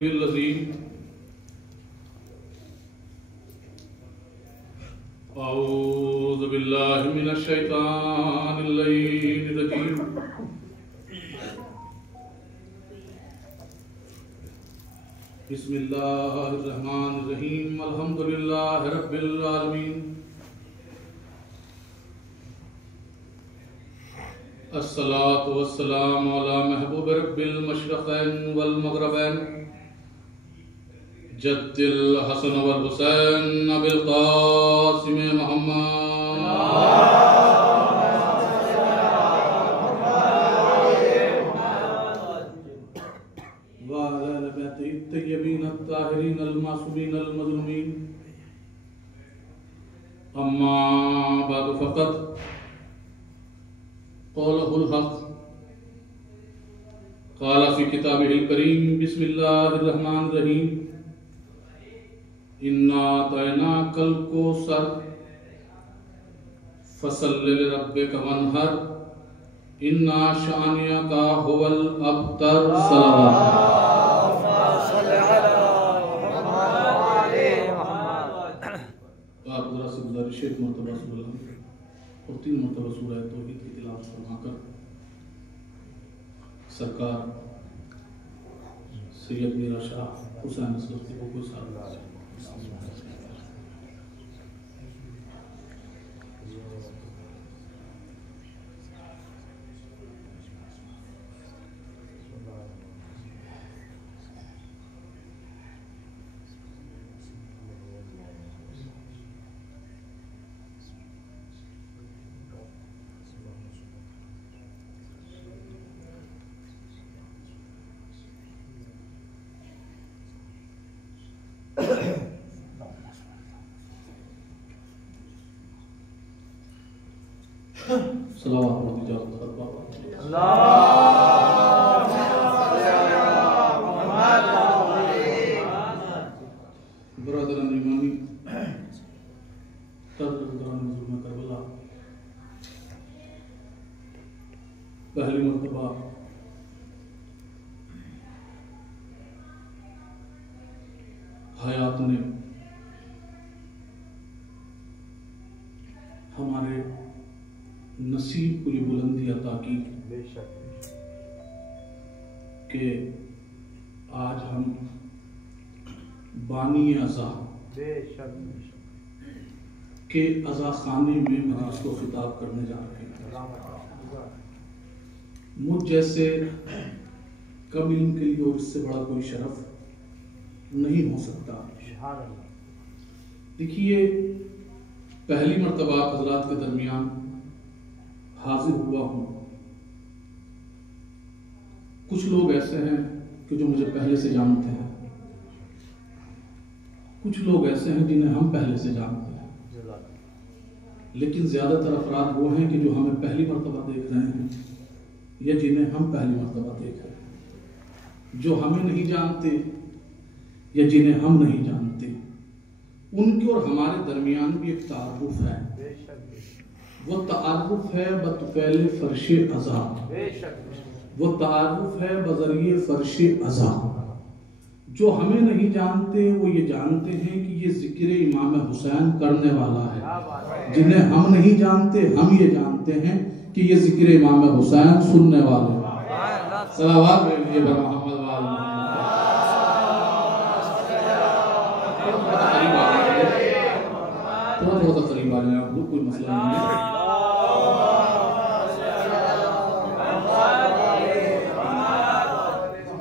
औज़ु बिल्लाहि मिनश शैतानिर रजीम। बिस्मिल्लाहिर रहमानिर रहीम। अल्हम्दुलिल्लाहि रब्बिल आलमीन। अस्सलातु वस्सलामु अला महबूब रब्बिल मशरक़ैन वल मग़रिबैन जद्दिल हसन वल हुसैन अबिल क़ासिम मुहम्मद व अला बैतिही तय्यबीन अत्ताहिरीन अल मासूमीन अल मज़लूमीन। अम्मा बअद फ़क़द क़ौलुहुल हक़ क़ाल फ़ी किताबिहिल करीम। बिस्मिल्लाहिर रहमानिर रहीम। इन्ना अतैनाकल कौसर फसल्लि लिरब्बिका वन्हर इन्ना शानिअका हुवल अबतर। आप ज़रा से गुज़ारिश है, एक मरतबा सूरह और 3 मरतबा सूरह तौहीद की तिलावत फरमाकर सरकार सैयद मीरा शाह हुसैन सल्लल्लाहु अलैहि वसल्लम बरदरान ईमानी करबला पहली मरतबा हयात ने हमारे नसीब को ये बुलंदी अता की कि आज हम बानी अज़ा के अज़ा खाने में मजलिस को खिताब करने जा रहे हैं। मुझ जैसे कम इल्म के लिए और इससे बड़ा कोई शरफ नहीं हो सकता। देखिए, पहली मर्तबा हजरात के दरमियान हाजिर हुआ हूँ। कुछ लोग ऐसे हैं कि जो मुझे पहले से जानते हैं, कुछ लोग ऐसे हैं जिन्हें हम पहले से जानते हैं, लेकिन ज्यादातर अफराद वो हैं कि जो हमें पहली मर्तबा देख रहे हैं या जिन्हें हम पहली मर्तबा देख रहे हैं, जो हमें नहीं जानते या जिन्हें हम नहीं जानते। उनके और हमारे दरमियान भी एक तारुफ है। वो तारुफ है बतफ़ैल फ़र्शे अज़ा, वो तारुफ है बज़रिए फ़र्शे अज़ा। जो हमें नहीं जानते वो ये जानते हैं कि ये ज़िक्र इमाम हुसैन करने वाला है। जिन्हें हम नहीं जानते हम ये जानते हैं कि ये ज़िक्र इमाम हुसैन सुनने वाले हैं। सलावत भेजिए बर मोहम्मद वाल थोड़ा करीब आ जाए आप लोग, कोई मसला नहीं है।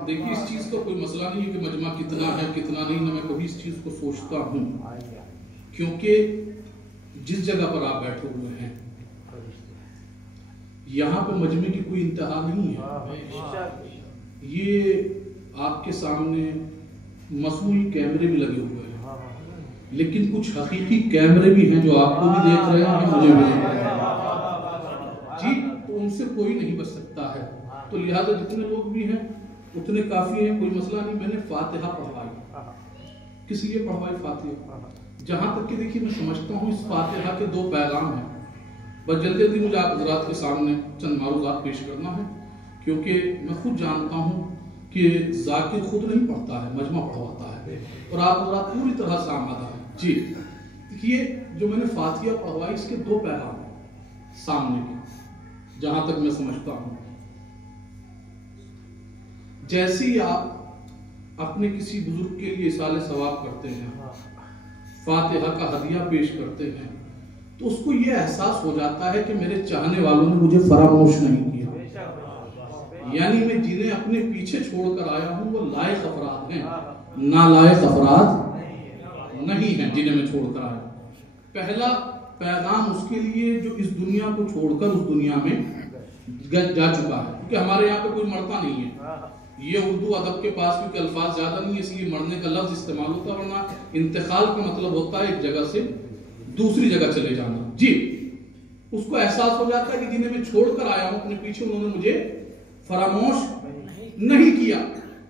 देखिए, इस चीज का कोई मसला नहीं है कि मजमा कितना है कितना नहीं, ना मैं कभी इस चीज को सोचता हूँ, क्योंकि जिस जगह पर आप बैठे हुए हैं यहाँ पे मजमे की कोई इंतहा नहीं है। ये आपके सामने मसनूई कैमरे भी लगे हुए हैं, लेकिन कुछ हकीकी कैमरे भी हैं जो आपको भी देख रहे हैं, मुझे भी देख रहे हैं जी। तो उनसे कोई नहीं बच सकता है। तो लिहाजा जितने लोग भी हैं उतने काफी हैं, कोई मसला नहीं। मैंने फातिहा पढ़वाई, किस लिए पढ़वाई फातिहा? जहां तक कि देखिए, मैं समझता हूँ इस फातिहा के 2 पैगाम हैं। बस जल्दी जल्दी मुझे आप हज़रात के सामने चंद मारूज़ात पेश करना है, क्योंकि मैं खुद जानता हूँ कि जाकिर खुद नहीं पढ़ता है, मजमा पढ़वाता है और आप पूरी तरह से आमादा है। जी देखिए, जो मैंने फातिहा पढ़वाई इसके दो पैगाम हैं सामने के, जहां तक मैं समझता हूं। जैसे ही आप अपने किसी बुजुर्ग के लिए इसाले सवाब करते हैं, फातिहा का हदिया पेश करते हैं, तो उसको ये एहसास हो जाता है कि मेरे चाहने वालों ने मुझे फरामोश नहीं किया। यानी मैं जिन्हें अपने पीछे छोड़कर आया हूं वो लायक अफराद हैं, नालायक अफराद नहीं हैं जिन्हें मैं छोड़कर आया। पहला पैगाम उसके लिए जो इस दुनिया को छोड़कर उस दुनिया में जा चुका है, क्योंकि हमारे यहाँ पे कोई मरता नहीं है। ये उर्दू अदब के पास क्योंकि अल्फाज ज्यादा नहीं है इसलिए मरने का लफ्ज इस्तेमाल होता है, वरना इंतकाल का मतलब होता है एक जगह से दूसरी जगह चले जाना। जी उसको एहसास हो जाता है कि जिन्हें मैं छोड़कर आया हूं अपने पीछे उन्होंने मुझे फरामोश नहीं किया।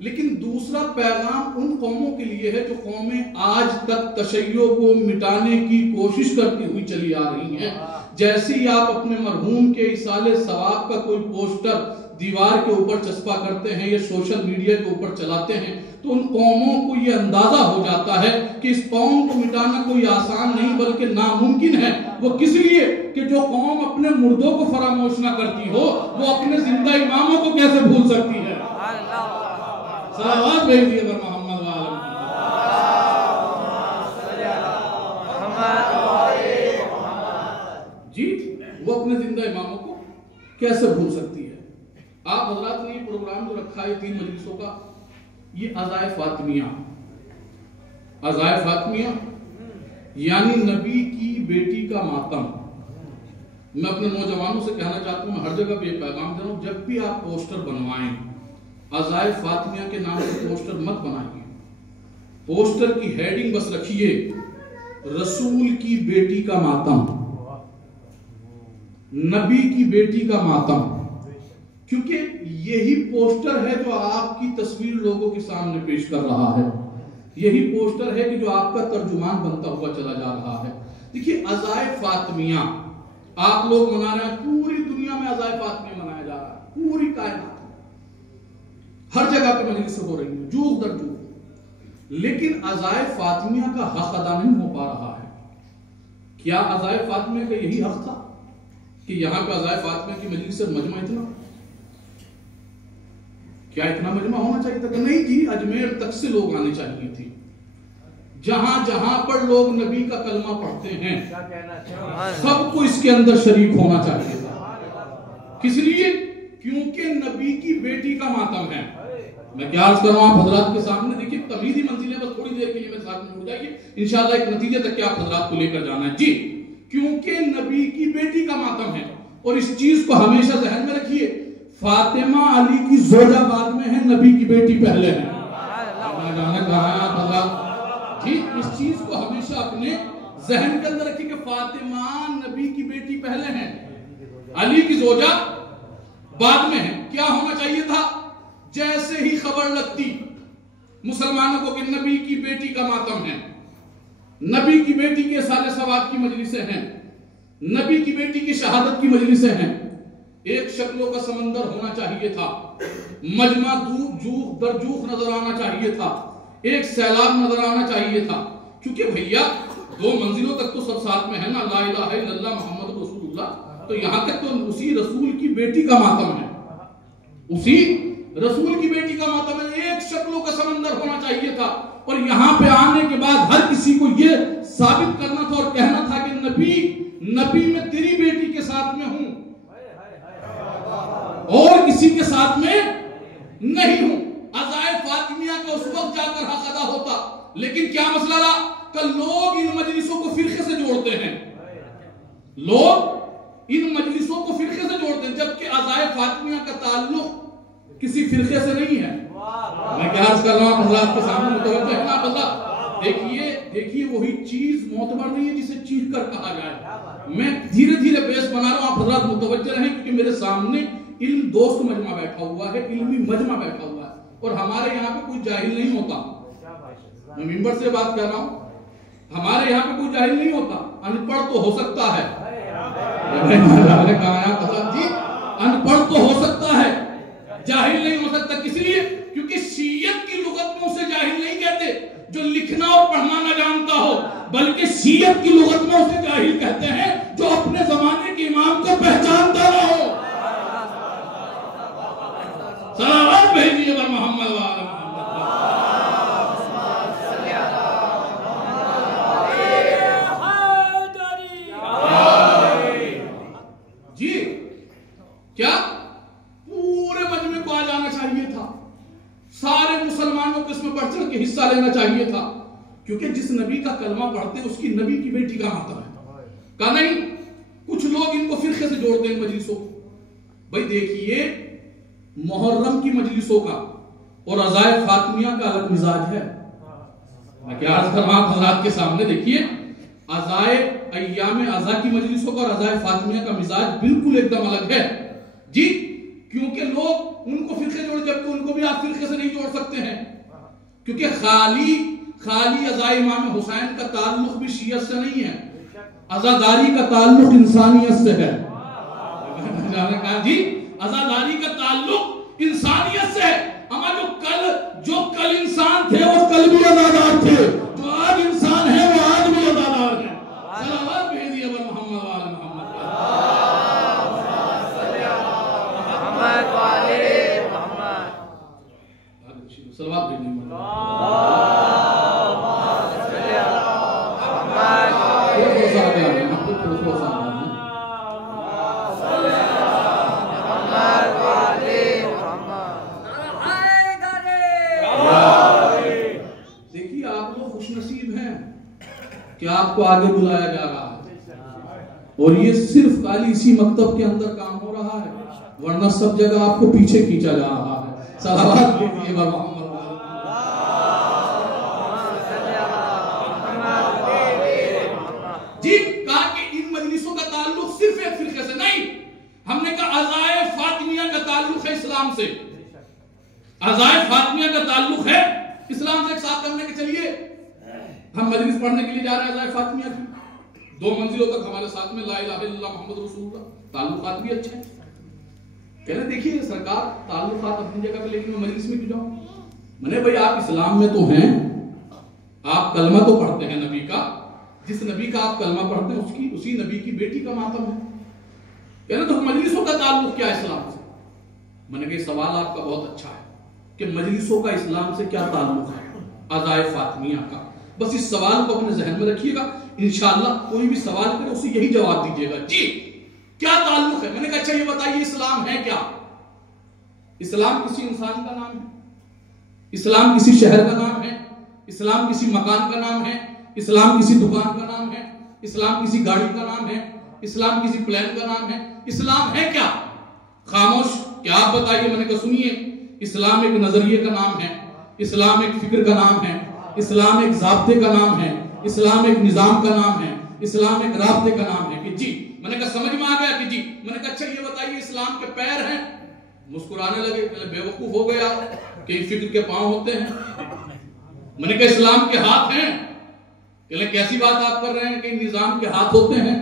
लेकिन दूसरा पैगाम उन कौमों के लिए है जो कौमें आज तक तशय्यो को मिटाने की कोशिश करती हुई चली आ रही हैं। जैसे ही आप अपने मरहूम के इसाले सवाब का कोई पोस्टर दीवार के ऊपर चस्पा करते हैं या सोशल मीडिया के ऊपर चलाते हैं, तो उन कौमों को यह अंदाजा हो जाता है कि इस कौम को मिटाना कोई आसान नहीं बल्कि नामुमकिन है। वो किस लिए कि जो कौम अपने मुर्दों को फरामोश ना करती हो वो अपने जिंदा इमामों को कैसे भूल सकती है। सलावत भेज दिए मोहम्मद वाले। जी वो अपने जिंदा इमामों को कैसे भूल सकती है। आप हजरात ने ये प्रोग्राम जो रखा है 3 मजलिसों का, ये अज़ाए फातिमिया यानी नबी की बेटी का मातम। मैं अपने नौजवानों से कहना चाहता हूं, मैं हर जगह पे पैगाम दे रहा हूं, जब भी आप पोस्टर बनवाएं अज़ाए फातिमिया के नाम से पोस्टर मत बनाइए। पोस्टर की हेडिंग बस रखिए रसूल की बेटी का मातम, नबी की बेटी का मातम, क्योंकि यही पोस्टर है जो आपकी तस्वीर लोगों के सामने पेश कर रहा है। यही पोस्टर है कि जो आपका तर्जुमान बनता हुआ चला जा रहा है। देखिए अज़ाए फातिमिया आप लोग मना रहे हैं, पूरी दुनिया में अज़ाए फातिमिया मनाया जा रहा है, पूरी कायनात हर जगह पे मजलिस हो रही है जूख दर जूख, लेकिन अज़ाए फातिमिया का हक अदा नहीं हो पा रहा है। क्या अज़ाए फातिमिया का यही हक था कि यहां पे अज़ाए फातिमिया की मजलिस से मजमा इतना, क्या इतना मजमा होना चाहिए था? नहीं जी, अजमेर तक से लोग आने चाहिए थे। जहां जहां पर लोग नबी का कलमा पढ़ते हैं सबको इसके अंदर शरीक होना चाहिए था। किस लिए? क्योंकि नबी की बेटी का मातम है। मैं क्या अर्ज कर रहा हूं आप हजरात के सामने, देखिए तमीज़ी मंजिलें बस थोड़ी देर के लिए मेरे साथ में जुड़ जाइए, इंशाअल्लाह एक नतीजे तक क्या आप हजरात को लेकर जाना है। जी क्योंकि नबी की बेटी का मातम है, और इस चीज को हमेशा जहन में रखिए, फातिमा अली की जोजा बाद में है, नबी की बेटी पहले है। जी इस चीज को हमेशा अपने जहन के अंदर रखिए कि फातिमा नबी की बेटी पहले है, अली की जोजा बाद में है। क्या होना चाहिए था? जैसे ही खबर लगती मुसलमानों को कि नबी की बेटी का मातम है, नबी की बेटी के साले सवाब की मजलिसें हैं, नबी की बेटी की शहादत की मजलिसें हैं, एक शक्लों का समंदर होना चाहिए था, मजमा जूख दर जूख नजर आना चाहिए था, एक सैलाब नजर आना चाहिए था। क्योंकि भैया 2 मंजिलों तक तो सब साथ में है ना, ला इलाहा इल्लल्लाह मुहम्मद रसूलुल्लाह, तो यहां तक तो उसी रसूल की बेटी का मातम है, उसी रसूल की बेटी का मातम है। एक शक्लों का समंदर होना चाहिए था, और यहां पे आने के बाद हर किसी को यह साबित करना था और कहना था कि नबी मैं तेरी बेटी के साथ में हूं और किसी के साथ में नहीं हूं। अज़ाए फातिमिया का उस वक्त जाकर हक अदा होता, लेकिन क्या मसला रहा? कल लोग इन मजलिसों को फिरके से जोड़ते हैं, लोग इन मजलिसों को फिरके से जोड़ते हैं, जबकि अज़ाए फातिमिया का ताल्लुक किसी फिरके से नहीं है। मैं क्या अर्ज कर रहा हूं हज़रात के सामने, मुतवज्जो है ना बल्ला। देखिए वही चीज मोतबर नहीं है जिसे चीख कर कहा जाए। मैं धीरे धीरे बेस बना रहा हूं, आप हज़रात मुतवज्जो रहें, क्योंकि मेरे सामने इल्म दोस्त मजमा बैठा हुआ है, इल्मी मजमा बैठा हुआ है, और हमारे यहाँ पे कोई जाहिल नहीं होता। मैं मिंबर से बात कर रहा हूं, हमारे यहाँ पे कोई जाहिल नहीं होता। अनपढ़ तो हो सकता है, जी अनपढ़ तो हो सकता है, जाहिल नहीं हो सकता। किस लिए? क्योंकि जो लिखना और पढ़ना ना जानता हो, बल्कि शियत की लुगत में उसे जाहिल कहते हैं, जो अपने जमाने के इमाम को पहचानता ना हो। सलावत भेजिए बर मोहम्मद वाला जी। क्या पूरे मजमे को आ जाना चाहिए था, सारे मुसलमानों को इसमें बढ़ चढ़ के हिस्सा लेना चाहिए था, क्योंकि जिस नबी का कलमा पढ़ते उसकी नबी की बेटी का मातम है। कहा नहीं, कुछ लोग इनको फिरके से जोड़ते हैं मजलिसों को। भाई देखिए, मुहर्रम की मजलिसों का और अज़ाए फातिमिया का अलग मिजाज है। मैं क्या अर्ज कर रहा हूं हज़रात के सामने, देखिए अज़ाए अय्याम अज़ा की मजलिसों का और अज़ाए फातिमिया का मिजाज बिल्कुल एकदम अलग है जी। क्योंकि लोग उनको फिरके जोड़, जबकि उनको भी आप फिरके से नहीं जोड़ सकते हैं, क्योंकि खाली अज़ाए इमाम हुसैन का ताल्लुक भी शियत से नहीं है, अज़ादारी का ताल्लुक इंसानियत से है। कहा जी, अज़ादारी का ताल्लुक इंसानियत से है। हमारा जो कल इंसान थे वो कल भी अज़ादार थे, जो आज इंसान है वो आज भी अज़ादार है। सलावत भेजिए बर मोहम्मद वाले मोहम्मद सलावत भेजिए। देखिए आप लोग खुशनसीब हैं कि आपको आगे बुलाया जा रहा है, और ये सिर्फ खाली इसी मकतब के अंदर काम हो रहा है, वरना सब जगह आपको पीछे खींचा जा रहा है। सलावत भेजिए बर मोहम्मद जी। कहा कि इन मजलिसों का ताल्लुक सिर्फ एक फिरके से नहीं, हमने कहा अज़ाए फातिमिया का ताल्लुक है इस्लाम से, अज़ाए फातिमिया का ताल्लुक है इस्लाम से। एक साथ करने के चलिए, हम मजलिस पढ़ने के लिए जा रहे हैं अज़ाए फातिमिया की, 2 मंजिलों तक हमारे साथ में ला इलाहा इल्लल्लाह मुहम्मद रसूलुल्लाह, ताल्लुकात भी अच्छे हैं। कहने देखिए सरकार ताल्लुकात अपनी जगह पे, लेकिन मैं मजलिस में क्यों जाऊं? मैंने भाई आप इस्लाम में तो हैं, आप कलमा तो पढ़ते हैं नबी का, जिस नबी का आप कलमा पढ़ते हैं उसी नबी की बेटी का मातम है। कहना तो मजलिसों का ताल्लुक क्या इस्लाम से? मैंने कहा सवाल आपका बहुत अच्छा है कि मजलिसों का इस्लाम से क्या ताल्लुक है अज़ाए फातिमिया का। बस इस सवाल को अपने जहन में रखिएगा, इंशाअल्लाह कोई भी सवाल करे उसे यही जवाब दीजिएगा जी, क्या ताल्लुक है। मैंने कहा अच्छा ये बताइए इस्लाम है क्या? इस्लाम किसी इंसान का नाम है, इस्लाम किसी शहर का नाम है, इस्लाम किसी मकान का नाम है, इस्लाम किसी दुकान का नाम है, इस्लाम किसी गाड़ी का नाम है, इस्लाम किसी प्लेन का नाम है। इस्लाम है क्या? खामोश, क्या आप बताइए। मैंने कहा सुनिए, इस्लाम एक नजरिए का नाम है, इस्लाम एक फिक्र का नाम है, इस्लाम एक ज़ाब्ते का नाम है, इस्लाम एक निज़ाम का नाम है, इस्लाम एक राब्ते का नाम है कि जी। मैंने कहा समझ में आ गया कि जी। मैंने कहा अच्छा ये बताइए इस्लाम के पैर हैं? मुस्कुराने लगे, बेवकूफ हो गया, कहीं फिक्र के पांव होते हैं। मैंने कहा इस्लाम के हाथ हैं? कैसी बात आप कर रहे हैं? कहीं निजाम के हाथ होते हैं,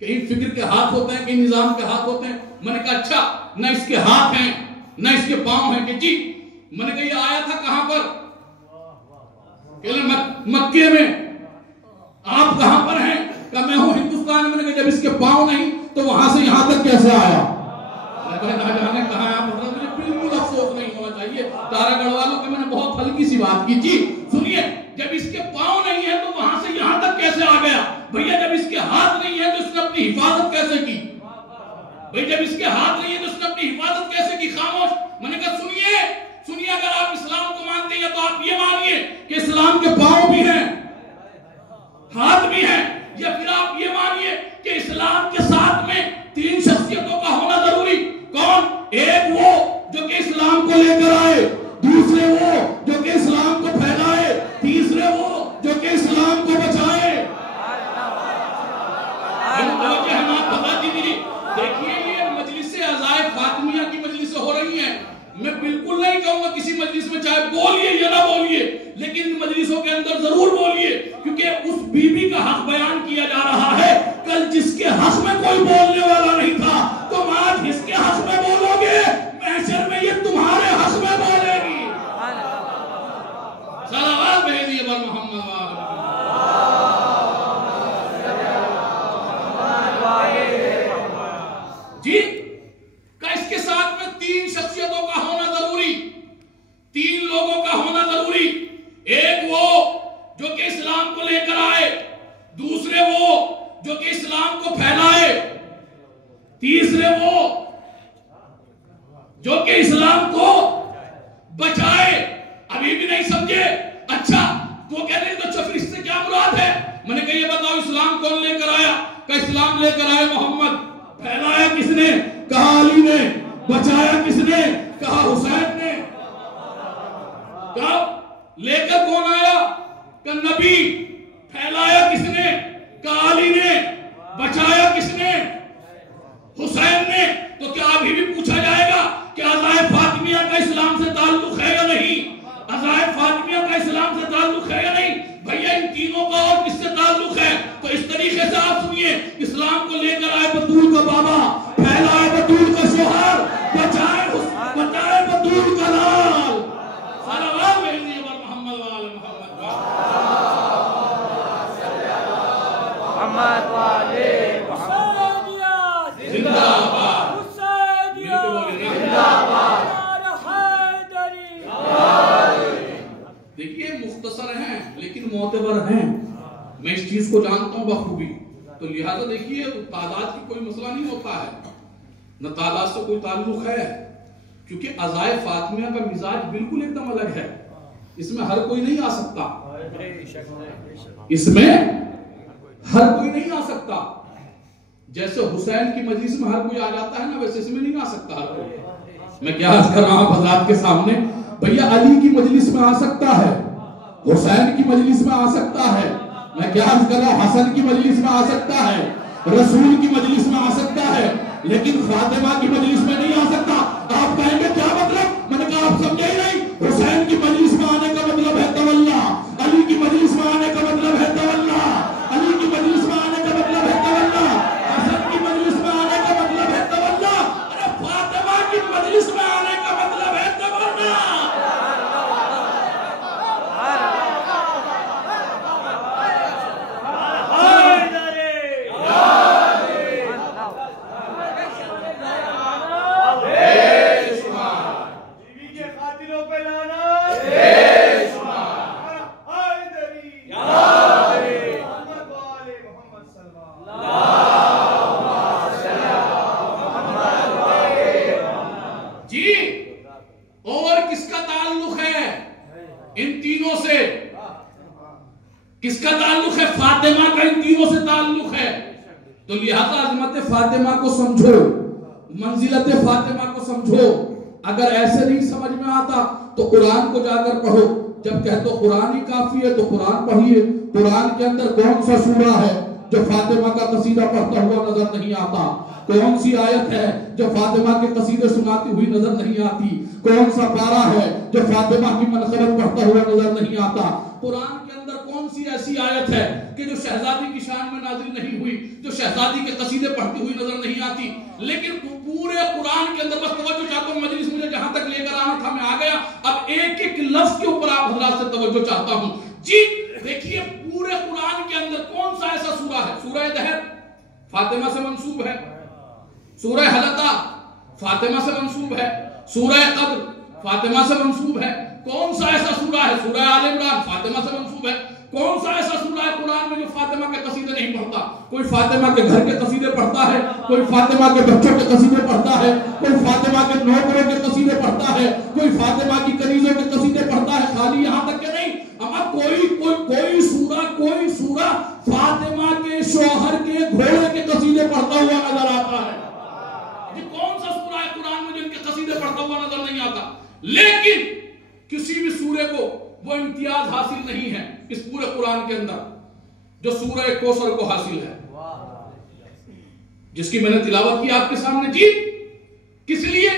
कहीं फिक्र के हाथ होते हैं, कहीं निजाम के हाथ होते हैं। मैंने कहा अच्छा न इसके हाथ हैं न इसके पांव हैं कि जी। मैंने कहा ये आया था कहां पर? मक्के में। आप कहां पर हैं? कहा मैं हूं हिंदुस्तान में। मैंने कहा जब इसके पांव नहीं तो वहां से यहां तक कैसे आया? मुझे बिल्कुल अफसोस नहीं होना चाहिए तारागढ़ वालों के, मैंने बहुत हल्की सी बात की जी। सुनिए, जब इसके पांव नहीं है तो वहां से यहां तक कैसे आ गया? भैया जब इसके हाथ नहीं है तो इसने अपनी हिफाजत कैसे की? भाई जब इसके हाथ नहीं है तो इसने अपनी हिफाजत कैसे की? खामोश। मैंने कहा सुनिए, अगर आप इस्लाम को मानते हैं तो आप ये मानिए कि इस्लाम के पांव भी हैं, हाथ भी हैं, या फिर आप ये मानिए कि इस्लाम के साथ में 3 शख्सियतों का होना जरूरी। कौन? एक वो जो कि इस्लाम को लेकर आए, दूसरे वो जो कि इस्लाम को फैलाए, तीसरे वो जो कि इस्लाम को बचाए। देखिए ये मजलिस अज़ाए फातिमिया की मजलिस हो रही है। मैं बिल्कुल नहीं कहूंगा किसी मजलिस में चाहे बोलिए या ना बोलिए, लेकिन मजलिसों के अंदर जरूर बोलिए, क्योंकि उस बीबी का हक बयान किया जा रहा है। कल जिसके हक में कोई बोलने वाला नहीं था, तुम आज जिसके हक में बोलोगे, महशर में ये तुम्हारे हक में बोलेगी। सलावत भेज भेजिए बर मोहम्मद जी का। इसके साथ में 3 शख्सियतों का होना जरूरी, 3 लोगों का होना जरूरी। एक वो जो कि इस्लाम को लेकर आए, दूसरे वो जो कि इस्लाम को फैलाए, तीसरे वो जो कि इस्लाम को बचाए। अभी भी नहीं समझे? अच्छा तो कह रहे तो फिर इससे क्या मुराद है? मैंने कहा ये बताओ इस्लाम कौन लेकर आया? का इस्लाम लेकर आए मोहम्मद। फैलाया किसने? कहा अली ने। बचाया किसने? कहा हुसैन ने। कहा लेकर कौन आया? का नबी। फैलाया किसने? कहा अली ने। बचाया किसने? हुसैन ने। तो क्या अभी भी पूछा जाएगा कि अज़ाए फातिमिया का इस्लाम से ताल्लुक है या नहीं? अज़ाए फातिमिया का इस्लाम से ताल्लुक है या नहीं? भैया इन तीनों का और किससे ताल्लुक है? तो इस तरीके से आप सुनिए, इस्लाम को लेकर आए बतूल का बाबा, फैलाए बतूल का शोहर, बचाए बतूल का लाल। सारा लाल भेजिए बर मोहम्मद वाले मोहम्मद वाले जिंदाबाद। देखिए मुख्तसर हैं लेकिन मोतबर हैं, मैं इस चीज को जानता हूं बखूबी। तो लिहाजा देखिए तादाद की कोई मसला नहीं होता है, न तादाद से कोई ताल्लुक है, क्योंकि अज़ाए फातिमिया का मिजाज बिल्कुल एकदम अलग है। इसमें हर कोई नहीं आ सकता, इसमें हर कोई नहीं आ सकता। जैसे हुसैन की मजलिस में हर कोई आ जाता है ना, वैसे इसमें नहीं आ सकता हर कोई। मैं क्या अर्ज कर रहा हूं हज़रात के सामने, भैया अली की मजलिस में आ सकता है, हुसैन की मजलिस में आ सकता है, मैं क्या अर्ज कर रहा हूं हसन की मजलिस में आ सकता है, रसूल की मजलिस में आ सकता है, लेकिन फातिमा की मजलिस में नहीं आ सकता। आप कहेंगे क्या मतलब? मैंने कहा आप समझे ही नहीं। हुसैन की मजलिस में आने का मतलब है तवल्ला, अली की मजलिस में आने का मतलब है तवल्ला, अली की मजलिस में आने का मतलब है तवल्ला, हसन की मजलिस में आने का मतलब है तवल्ला, अरे फातिमा की मजलिस में आने का मतलब है तवल्ला। किसका ताल्लुक है? फातिमा का इन तीनों से ताल्लुक है। तो लिहाजा अज़मत फातिमा को समझो, मंजिलत फातिमा को समझो। अगर ऐसे नहीं समझ में आता तो कुरान को जाकर पढ़ो। जब कहते हो कुरान ही काफी है तो कुरान पढ़िए। कुरान के अंदर कौन सा सूरा है जो फातिमा का कसीदा पढ़ता हुआ नजर नहीं आता? कौन सी आयत है जो फातिमा के कसीदे सुनाती हुई नजर नहीं आती? कौन सा पारा है जो फातिमा की मनक़बत पढ़ता हुआ नजर नहीं आता? कुरान के अंदर कौन सी ऐसी आयत है कि जो शहजादी की शान में नाज़िल नहीं हुई, जो शहजादी के कसीदे पढ़ती हुई नजर नहीं आती? लेकिन पूरे कुरान के अंदर, बस तवज्जो चाहता हूं, मजलिस मुझे जहां तक लेकर आना था मैं आ गया। अब एक एक लफ्ज के ऊपर आप हजरात से तवज्जो चाहता हूं जी। देखिए पूरे कुरान के अंदर कौन सा ऐसा सूरा है? सूरह दहर फातिमा से मंसूब है, सूरह हलका फातिमा से मंसूब है, सूरह कद्र फातिमा से मंसूब है। कौन सा ऐसा सूरा है? सूरह आल इमरान फातिमा से मंसूब है। कौन सा ऐसा सूरा है कुरान में जो फातिमा के कसीदे नहीं पढ़ता? कोई फातिमा के घर के कसीदे पढ़ता है, कोई फातिमा के बच्चों के कसीदे पढ़ता है, कोई फातिमा के नौकरों के कसीदे पढ़ता है, कोई फातिमा की कनीजों के कसीदे पढ़ता है। खाली यहाँ तक के नहीं, अब कोई सूरा फातिमा के शौहर के घोड़े के कसीदे पढ़ता हुआ नजर आता है। ये कौन सा सूरा है कुरान में जिनके कसीदे पढ़ता हुआ नजर नहीं आता? लेकिन किसी भी सूरे को वो इम्तियाज हासिल नहीं है इस पूरे कुरान के अंदर जो सूरह कौसर को हासिल है, जिसकी मैंने तिलावत की आपके सामने जी। किस लिए?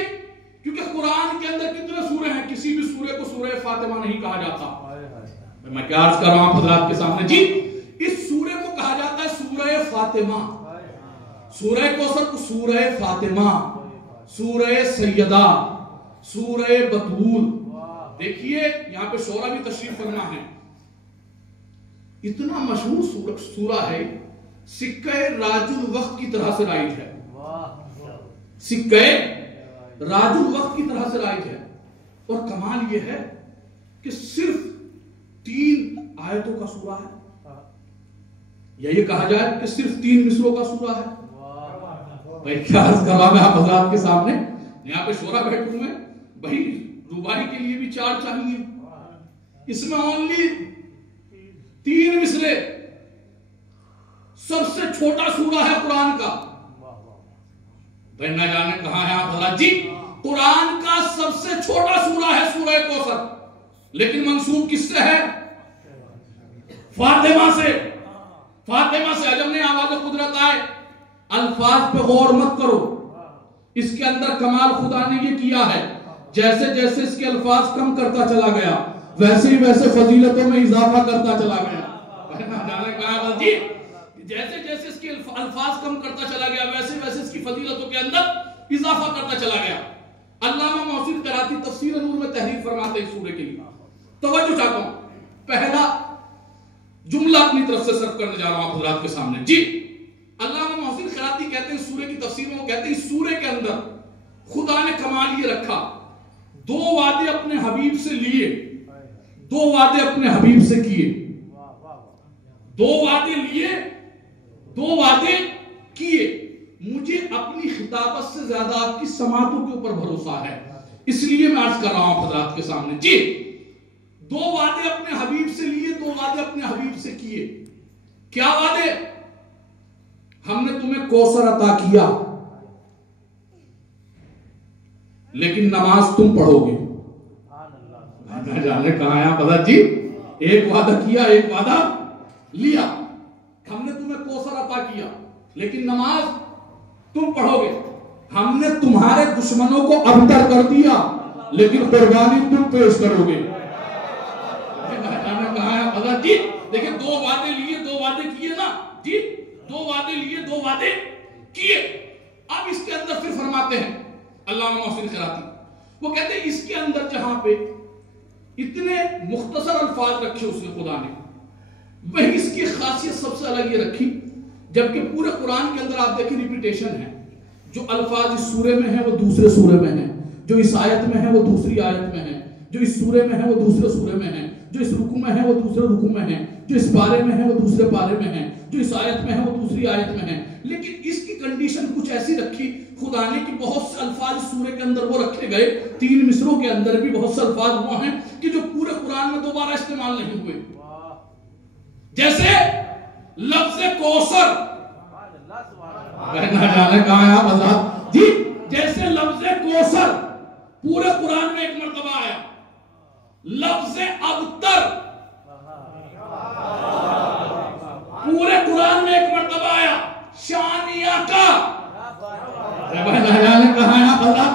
क्योंकि कुरान के अंदर कितने सूरे हैं, किसी भी सूरे को सूरह फातिमा नहीं कहा जाता। मैं क्या अर्ज कर रहा हूं हजरात के सामने जी। इस सूरे को कहा जाता है सूरह फातिमा। सूरह कौसर को सूरह फातिमा, सूरह सैयदा, सूरह बतूल। देखिए यहाँ पे शोरा भी तशरीफ फरमा है। इतना मशहूर सूरा है, सिक्के राजुल वक्त की तरह से राइज है, सिक्के राजुल वक्त की तरह से राइज है। और कमाल यह है कि सिर्फ 3 आयतों का सूरा है, या ये कहा जाए कि सिर्फ 3 मिसरों का सूरा है। भाई क्या अर्ज करवा मैं आप हजरात के सामने, यहाँ पे शोरा बैठू में भाई, रुबाई के लिए भी 4 चाहिए, इसमें ओनली 3 मिसरे। सबसे छोटा सूरा है कुरान का, भाई ना जाने कहां है आप हजरात जी, कुरान का सबसे छोटा सूरा है सूरह कौसर, लेकिन मंसूब किससे है? फातिमा से। फातिमा से अजब ने आवाज कुदरत आए, अल्फाज पे गौर मत करो, इसके अंदर कमाल खुदा ने ये किया है, जैसे जैसे इसके अल्फाज कम करता चला गया वैसे ही वैसे फजीलतों में इजाफा करता चला गया। जी जैसे जैसे इसके अल्फाज कम करता चला गया वैसे वैसे इसकी फजीलतों के अंदर इजाफा करता चला गया। अल्लामा मोहसिन कराती तफसीर नूर में तहरीर फरमाते हैं सूरे के लिए, तवज्जो चाहता हूं, पहला जुमला अपनी तरफ से सर्व करने जा रहा हूं हजरात के सामने। जी अल्लामा मोहसिन कराती कहते हैं सूरे की तफसीर में, वो कहते हैं इस सूरे के अंदर खुदा ने कमाल ये रखा, 2 वादे अपने हबीब से लिए, 2 वादे अपने हबीब से किए, 2 वादे लिए, 2 वादे किए। मुझे अपनी खिताबत से ज्यादा आपकी समातों के ऊपर भरोसा है, इसलिए मैं अर्ज कर रहा हूं हजरात के सामने। जी 2 वादे अपने हबीब से लिए, 2 वादे अपने हबीब से किए। क्या वादे? हमने तुम्हें कौसर अता किया, लेकिन नमाज तुम पढ़ोगे। जाने कहा है आप हजरत जी, एक वादा किया, एक वादा लिया, हमने तुम्हें कौसर अता किया, लेकिन नमाज तुम पढ़ोगे। हमने तुम्हारे दुश्मनों को अबतर कर दिया, लेकिन कुर्बानी तुम पेश करोगे। कहा है हजरत जी, देखिए 2 वादे लिए, 2 वादे किए ना जी, 2 वादे लिए, 2 वादे किए। अब इसके अंदर फिर फरमाते हैं अल्लामा मोहसिन कराती, वो कहते हैं इसके अंदर जहां पे इतने मुख्तसर अल्फाज रखे उसने खुदा ने, वही इसकी खासियत सबसे अलग ये रखी, जबकि पूरे कुरान के अंदर आप देखिए रिपीटेशन है, जो अल्फाज इस सूरे में है वो दूसरे सूरे में है, जो इस आयत में है वो दूसरी आयत में है, जो इस सूरे में है वो दूसरे सूरे में है, जो इस रुकू में है वो दूसरे रुकू में है, जो इस पारे में है वो दूसरे पारे में है, जो इस आयत में है वो दूसरी आयत में है। लेकिन इसकी कंडीशन कुछ ऐसी रखी खुदा ने कि बहुत से अल्फाज सूरे के अंदर वो रखे गए, 3 मिसरों के अंदर भी बहुत से अल्फाज वो हैं कि जो पूरे कुरान में दोबारा इस्तेमाल नहीं हुए। जैसे लफ्ज़ कौसर, जाने कहा है आप हजरात जी, जैसे लफ्ज़ कौसर पूरे कुरान में 1 मरतबा आया, लफ्ज़ अबतर पूरे कुरान में 1 मरतबा आया, शानिया का कहा है आप हजरात,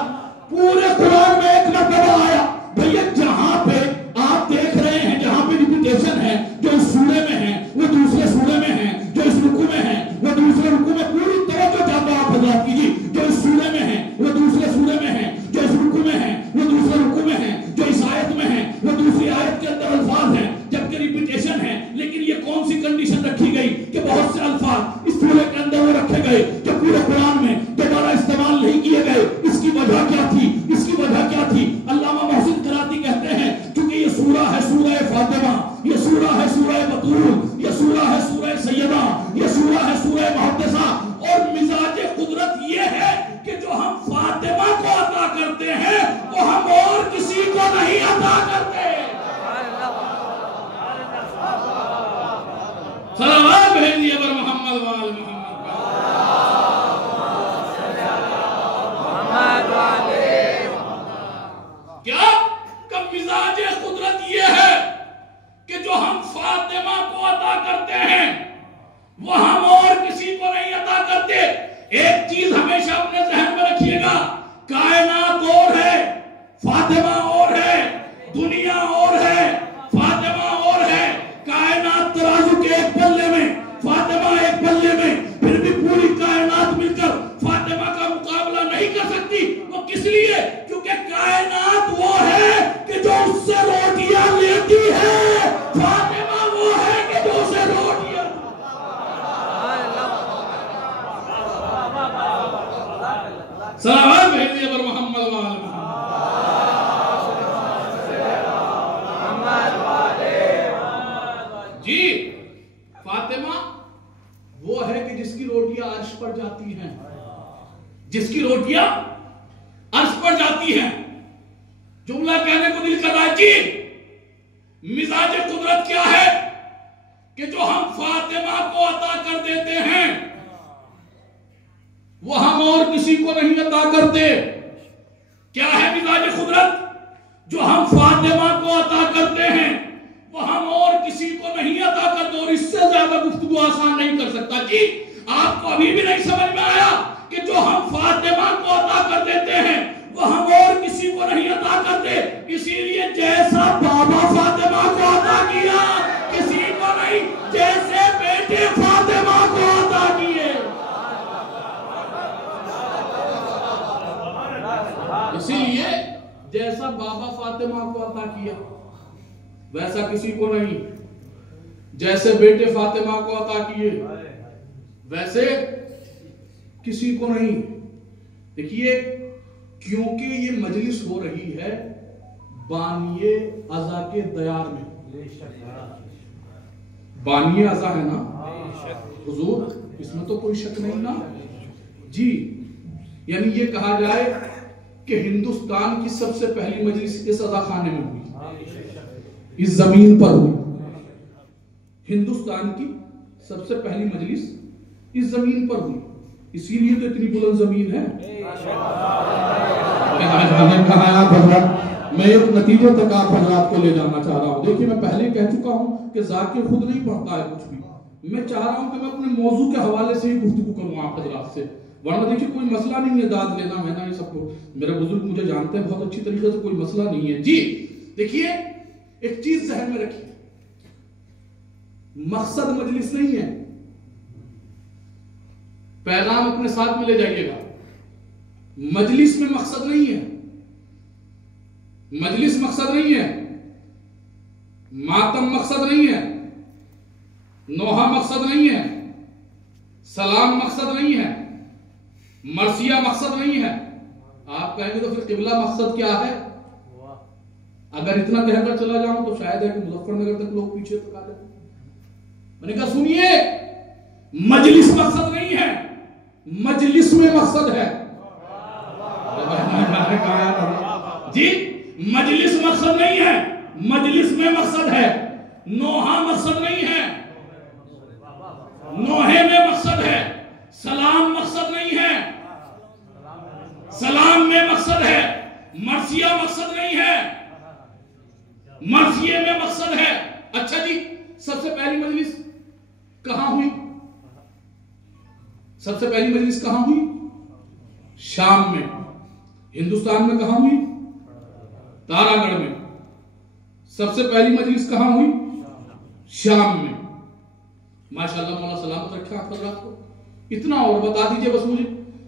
पूरे कुरान में 1 मरतबा आया। भैया जहां पे आप देख रहे हैं, जहां पे रिपीटेशन है, जो इस सूरे में है वो दूसरे सूरे में है, जो इस रुकू में है वो दूसरे रुकू में, पूरी तरह जो जाता आप हजरात कीजिए, जो इस सूरे में है वो दूसरे सूरे में है, जो इस रुकू में है वो दूसरे रुकू में है, जो इस आयत में है वो दूसरी आयत के अंदर अल्फाज है, जबकि रिपीटेशन है। लेकिन ये कौन सी कंडीशन रखी गई कि बहुत से अल्फाज इस सूरे के अंदर वो रखे गए जो पूरे कुरान में दोबारा इस्तेमाल नहीं किए गए। इसकी वजह क्या थी? इसकी वजह क्या थी? अल्लामा मोहसिन कराती कहते हैं क्योंकि ये सूरा है सूरह फातिमा, ये सूरा है सूरह बतूल, ये सूरा है सूरह सैयदा, ये सूरा है सूरह मुहद्दिसा, और मिजाज कुदरत ये है कि जो हम फातिमा को अता करते हैं वो हम और किसी को नहीं अता करते। सलावत भेजिए बर मोहम्मद वाल मोहम्मद। क्या कब मिजाज कुदरत ये है कि जो हम फातिमा को अता करते हैं वो हम और किसी को नहीं अता करते। एक चीज हमेशा अपने जहन में रखिएगा, कायनात और है, फातिमा और है, दुनिया और है, फातिमा और है। कायनात तराजू के एक पल्ले में, फातिमा एक पल्ले में, पर जाती हैं, जिसकी रोटियां अर्श पर जाती हैं। जुमला कहने को दिल कर रहा है जी, मिजाज कुदरत क्या है कि जो हम फातिमा को अता कर देते हैं वो हम और किसी को नहीं अता करते। क्या है मिजाज कुदरत? जो हम फातिमा को अता करते हैं वो हम और किसी को नहीं अता करते। और इससे ज्यादा गुफ्तगू आसान नहीं कर सकता जी। आपको अभी भी नहीं समझ में आया कि जो हम फातिमा को अता कर देते हैं वो हम और किसी को नहीं अता करते। इसीलिए जैसा बाबा फातिमा को अता किया किसी को नहीं, जैसे बेटे फातिमा को अता किए। इसीलिए जैसा बाबा फातिमा को अता किया वैसा किसी को नहीं, जैसे बेटे फातिमा को अता किए वैसे किसी को नहीं। देखिए, क्योंकि ये मजलिस हो रही है बानिए अज़ा के दयार में। बानिए अज़ा है ना हुजूर, इसमें तो कोई शक नहीं ना जी। यानी ये कहा जाए कि हिंदुस्तान की सबसे पहली मजलिस इस अज़ा खाने में हुई, इस जमीन पर हुई। हिंदुस्तान की सबसे पहली मजलिस इस जमीन पर हुई, इसीलिए तो इतनी बुलंद जमीन है। मैं एक नतीजे तक आप हजरात को ले जाना चाह रहा हूं। देखिए, मैं पहले कह चुका हूं कि जाकिर खुद नहीं पढ़ता है कुछ भी। मैं चाह रहा हूं कि मैं अपने मौजू के हवाले से ही गुफ्तगू करूं आप हजरात से, वरना देखिए कोई मसला नहीं है दाद लेना है ना, ये सबको मेरे बुजुर्ग मुझे जानते हैं बहुत अच्छी तरीके से, कोई मसला नहीं है जी। देखिए, एक चीज जहन में रखिए, मकसद मजलिस नहीं है। पैगाम अपने साथ में ले जाइएगा। मजलिस में मकसद नहीं है, मजलिस मकसद नहीं है, मातम मकसद नहीं है, नोहा मकसद नहीं है, सलाम मकसद नहीं है, मरसिया मकसद नहीं है। आप कहेंगे तो फिर किबला मकसद क्या है? अगर इतना कहकर चला जाऊं तो शायद है कि मुजफ्फरनगर तक लोग पीछे तक आ जाए। मैंने कहा सुनिए, मजलिस मकसद नहीं है, मजलिस में मकसद है जी। मजलिस मकसद नहीं है, मजलिस में मकसद है। नोहा मकसद नहीं है, नोहे में मकसद है। सलाम मकसद नहीं है, सलाम में मकसद है। मरसिया मकसद नहीं है, मरसिये में मकसद है। अच्छा जी, सबसे पहली मजलिस कहां हुई? सबसे पहली मजलिस कहां हुई? शाम में। हिंदुस्तान में कहां हुई? तारागढ़ में। सबसे पहली मजलिस कहां हुई? शाम में। माशाल्लाह, मौला सलामत रखे आप हज़रात को। इतना और बता दीजिए बस मुझे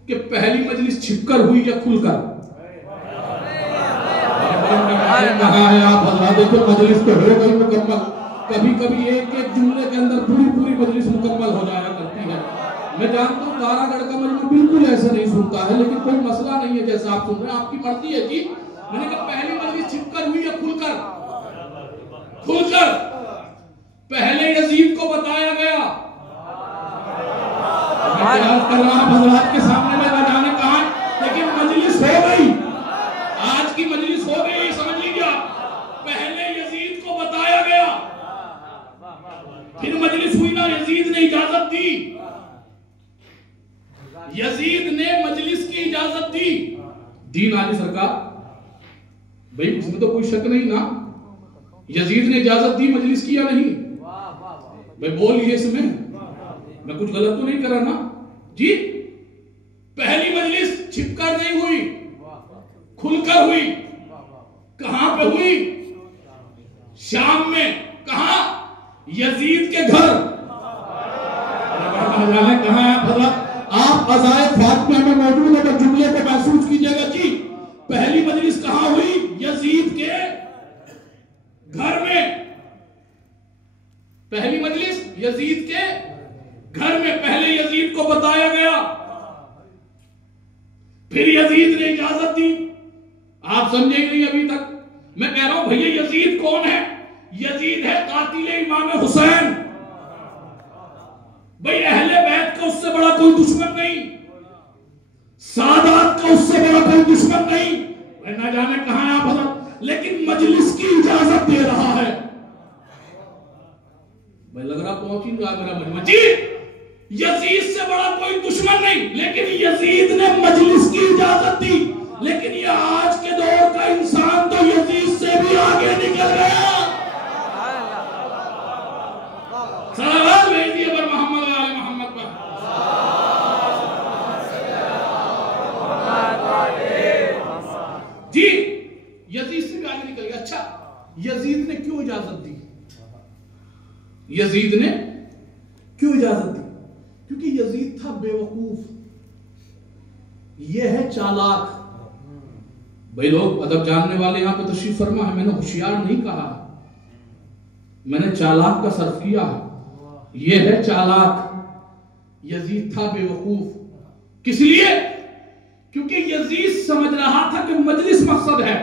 कि पहली मजलिस छिपकर हुई या खुलकर? कहा है आप हज़रात? देखो, मजलिस तो हो गई मुकम्मल। कभी कभी एक एक जुमले के अंदर पूरी पूरी मजलिस मुकम्मल हो जाया करती है। मैं जानता हूँ तारागढ़ का मजलिस बिल्कुल ऐसा नहीं सुनता है, लेकिन कोई मसला नहीं है जैसा आप सुन रहे हैं, आपकी मर्जी है जी। मैंने कहा पहली मजलिस छिपकर हुई या खुलकर? खुलकर। पहले यजीद को बताया गया, कर रहा हजरात के सामने में न जाने कहा, लेकिन मजलिस हो गई, आज की मजलिस हो गई, समझ लीजिए आप। पहले यजीद को बताया गया, फिर मजलिस हुई ना। यजीद ने इजाजत दी, यजीद ने मजलिस की इजाजत दी। दीन आली सरकार, भाई इसमें तो कोई शक नहीं ना। यजीद ने इजाजत दी मजलिस की या नहीं? भाई बोलिए, इसमें मैं कुछ गलत तो नहीं करा ना जी। पहली मजलिस छिपकर नहीं हुई, खुलकर हुई। कहां पे हुई? शाम में। कहां? यजीद के घर। कहां है हज़रत? आप अज़ाए फातिमा में मौजूद है, तो जुमले को महसूस कीजिएगा जी। पहली मजलिस कहां हुई? यजीद के घर में। पहली मजलिस यजीद के घर में। पहले यजीद को बताया गया, फिर यजीद ने इजाजत दी। आप समझे ही नहीं अभी तक। मैं कह रहा हूं भैया, यजीद कौन है? यजीद है कातिल इमाम हुसैन। भाई अहले बैत को उससे बड़ा कोई दुश्मन नहीं, सादात का उससे बड़ा कोई दुश्मन नहीं। न जाने कहां है आप हजरत, लेकिन मजलिस की इजाजत दे रहा है। भाई लग रहा पहुंच ही रहा मेरा मजमा जी। यजीद से बड़ा कोई दुश्मन नहीं, लेकिन यजीद ने मजलिस की इजाजत दी। लेकिन ये आज के दौर का इंसान तो यजीद से भी आगे निकल गया। सलावत भेजिए पर मोहम्मद आले मोहम्मद पर। जी यजीद से भी आगे निकल गया। अच्छा यजीद ने क्यों इजाजत दी? यजीद ने क्यों इजाजत दी? क्योंकि यजीद था बेवकूफ, यह है चालाक। भाई लोग अदब जानने वाले यहां पे तशरीफ फरमा है, मैंने होशियार नहीं कहा, मैंने चालाक का सर्फ किया। यह है चालाक। यजीद था बेवकूफ। किस लिए? क्योंकि यजीद समझ रहा था कि मजलिस मकसद है।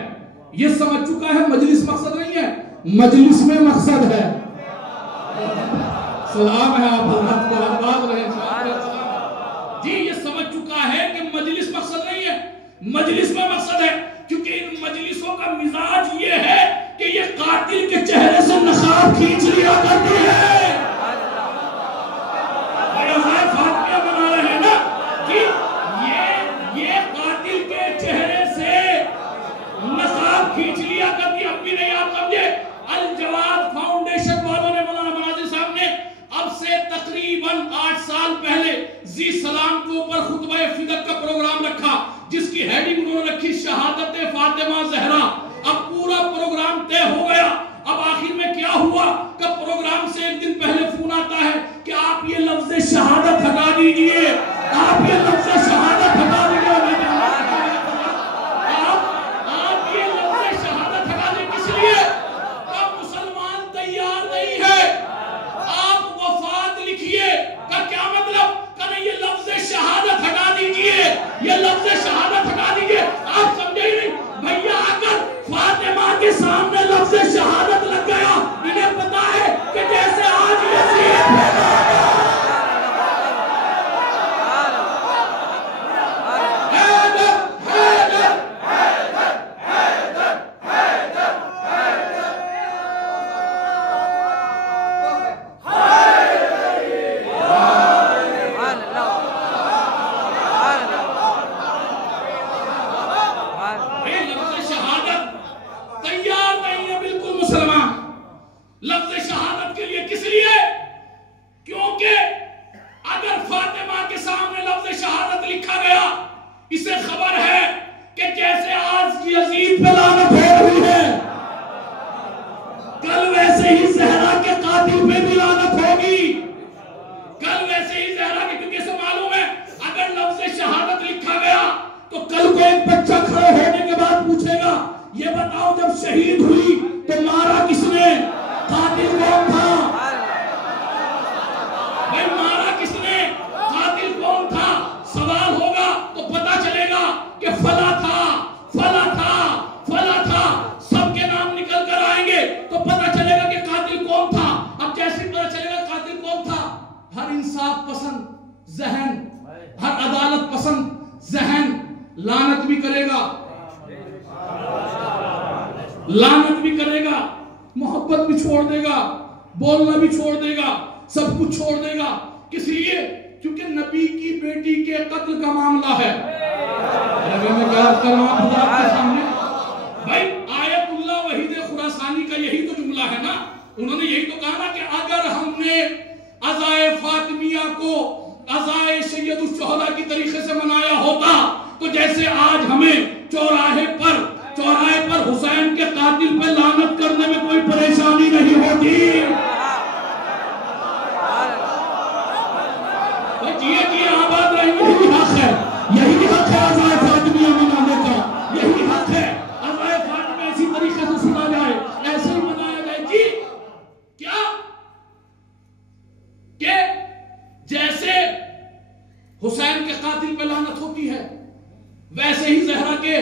यह समझ चुका है मजलिस मकसद नहीं है, मजलिस में मकसद है। सलाम है आप हजरत को, आबाद रहे जी। ये समझ चुका है कि मजलिस मकसद नहीं है, मजलिस में मकसद है। क्योंकि इन मजलिसों का मिजाज ये है कि ये कातिल के चेहरे से नकाब खींच लिया करती है। फातिया बना रहे हैं ना कि ये कातिल के चेहरे से नकाब खींच लिया करती। अब भी नहीं आप समझे? अल जवाद फाउंडेशन वालों ने, मौलाना मनाजिर साहब ने अब से तकरीबन 8 साल पहले जी सलाम के ऊपर खुतबा फिदक का प्रोग्राम रखा, जिसकी हेडिंग उन्होंने रखी शहादत फातिमा ज़हरा। अब पूरा प्रोग्राम तय हो गया। अब आखिर में क्या हुआ कि प्रोग्राम से एक दिन पहले फोन आता है कि आप ये लफ्ज़ शहादत हटा दीजिए, आप ये लफ्ज़ शहादत हटा दीजिए। आप ये लफ्ज़ शहादत हटा दीजिए। किस लिए? अब मुसलमान तैयार नहीं है। आप वफात लिखिए का क्या मतलब? ये लफ्ज़ शहादत हटा दीजिए, ये लफ्ज़ शहादत हटा दीजिए। आप समझे ही नहीं भैया। अगर फातिमा के सामने लफ्ज़ शहादत लग गया, इन्हें पता है कि जैसे आज लानत भी करेगा, मोहब्बत भी छोड़ देगा, बोलना भी छोड़ देगा, सब कुछ छोड़ देगा। किस लिए? क्योंकि नबी की बेटी के कत्ल का मामला है। भाई आयतुल्लाह वहीद खुरासानी का यही तो जुमला है ना। उन्होंने यही तो कहा ना कि अगर हमने अज़ाए फातिमिया को अज़ाए सैयदुश शुहदा की तरीके से मनाया होता तो जैसे आज हमें चौराहे पर हुसैन के कातिल पे लानत करने में कोई परेशानी नहीं होती। जिए आबाद रहेंगे, यही हक है, यही हक है अज़ाए फातिमिया मनाने का, यही हक है। अज़ाए फातिमिया इसी तरीके से सुना जाए, ऐसे ही मनाया जाए। जी क्या कि जैसे हुसैन के कातिल पे लानत होती है वैसे ही ज़हरा के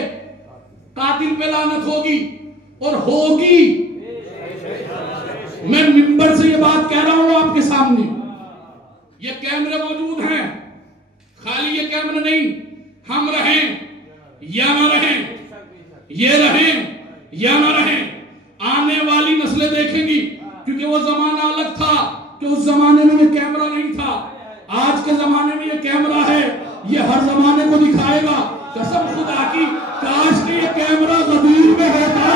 कातिल पे लानत होगी और होगी। मैं मिंबर से ये बात कह रहा हूं आपके सामने, ये कैमरे मौजूद हैं। कैमरे नहीं, हम रहें या ना रहें, ये रहें या ना रहें, आने वाली नस्लें देखेंगी। क्योंकि वो जमाना अलग था कि उस जमाने में ये कैमरा नहीं था, आज के जमाने में ये कैमरा है, ये हर जमाने को दिखाएगा। कसम खुदा की, काश के ये कैमरा गदीर में होता।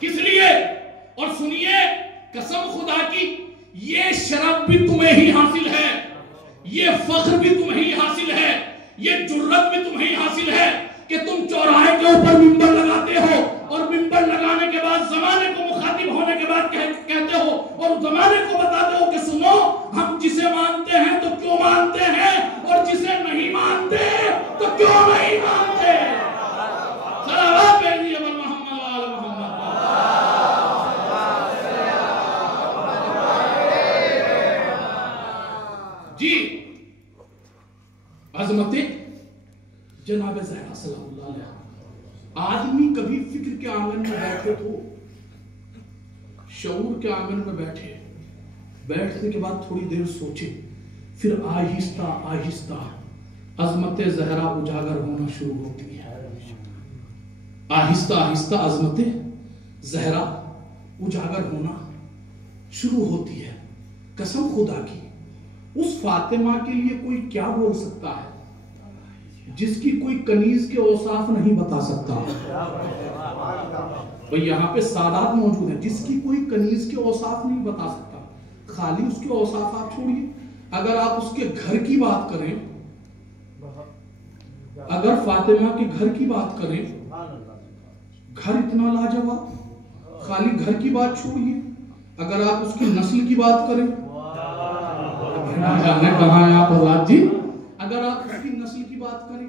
किस लिए? और सुनिए, कसम खुदा की, ये शरफ भी तुम्हें ही हासिल है, ये फख्र भी तुम्हें ही हासिल है, ये जुर्रत भी तुम्हें ही हासिल है कि तुम चौराहे के ऊपर मिंबर लगाते हो और मिंबर लगाने के बाद जमाने को मुखातिब होने के बाद कहते हो और जमाने को बताते हो कि सुनो, हम जिसे मानते हैं तो क्यों मानते हैं और जिसे नहीं मानते तो क्यों नहीं मानते। सलावत भेजिए मोहम्मद वाले मोहम्मद। जी, अज़मत जनाब ज़हरा सल्लल्लाहु अलैहि वसल्लम। आदमी कभी फिक्र के आंगन में बैठे तो शऊर के आंगन में बैठे, बैठने के बाद थोड़ी देर सोचे, फिर आहिस्ता आहिस्ता अज़मत ज़हरा उजागर होना शुरू होती है। आहिस्ता आहिस्ता अज़मत ज़हरा उजागर होना शुरू होती है। कसम खुदा की, उस फातिमा के लिए कोई क्या बोल सकता है जिसकी कोई कनीज के औसाफ नहीं बता सकता। तो यहाँ पे सादात मौजूद है, जिसकी कोई कनीज के औसाफ नहीं बता सकता। खाली उसके औसाफ आप छोड़िए, अगर आप उसके घर की बात करें, अगर फातिमा के घर की बात करें, घर इतना लाजवाब, खाली घर की बात छोड़िए, अगर आप उसकी नस्ल की बात करें, जाने कहाँ है आप औलाद जी, अगर आप उसकी नस्ल की बात करें,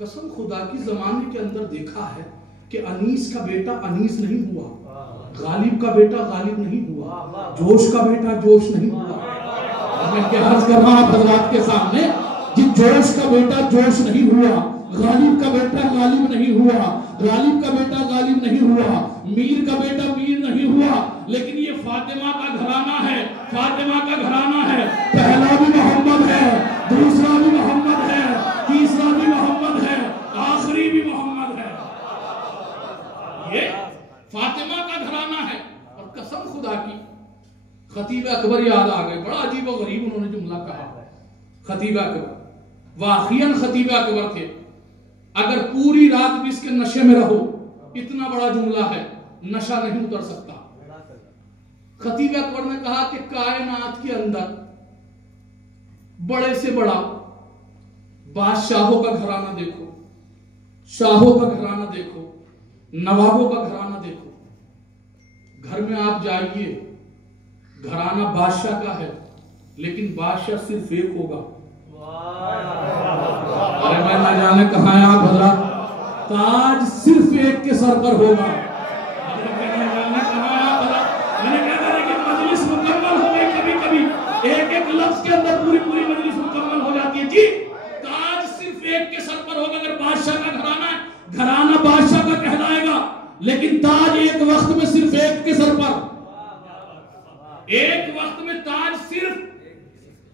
कसम खुदा की, जमाने के अंदर देखा है कि अनीस का बेटा अनीस नहीं हुआ, गालिब का बेटा गालिब नहीं हुआ, जोश का बेटा जोश नहीं हुआ। मैं क्या अर्ज कर रहा हूं हज़रात के सामने, कि जोश का बेटा जोश नहीं हुआ, गालिब का बेटा गालिब नहीं हुआ, गालिब का बेटा गालिब नहीं हुआ, मीर का बेटा मीर नहीं हुआ, लेकिन ये फातिमा का घराना है, फातिमा का घराना है। पहला भी मोहम्मद है, दूसरा भी मोहम्मद है, तीसरा भी मोहम्मद है, आखिरी भी मोहम्मद है। ये फातिमा का घराना है। और कसम खुदा की, खतीब अकबर याद आ गए, बड़ा अजीब और गरीब उन्होंने जुमला कहा। खतीब अकबर वाक़ियन खतीब अकबर थे, अगर पूरी रात भी इसके नशे में रहो, इतना बड़ा जुमला है, नशा नहीं उतर सकता। खतीब अकबर ने कहा कि कायनात के अंदर बड़े से बड़ा बादशाहों का घराना देखो, शाहों का घराना देखो, नवाबों का घराना देखो, घर में आप जाइए, घराना बादशाह का है, लेकिन बादशाह सिर्फ एक होगा। अरे मैं ना जाने कहाँ है आप हजरात, ताज सिर्फ एक के सर पर होगा। मजलिस मुकम्मल हो गई, कभी कभी एक एक लफ्ज के अंदर पूरी पूरी मजलिस मुकम्मल हो जाती है। जी, ताज सिर्फ एक के सर पर होगा। अगर बादशाह का घराना है, घराना बादशाह का कहलाएगा, लेकिन ताज एक वक्त में सिर्फ एक के सर पर, एक वक्त में ताज सिर्फ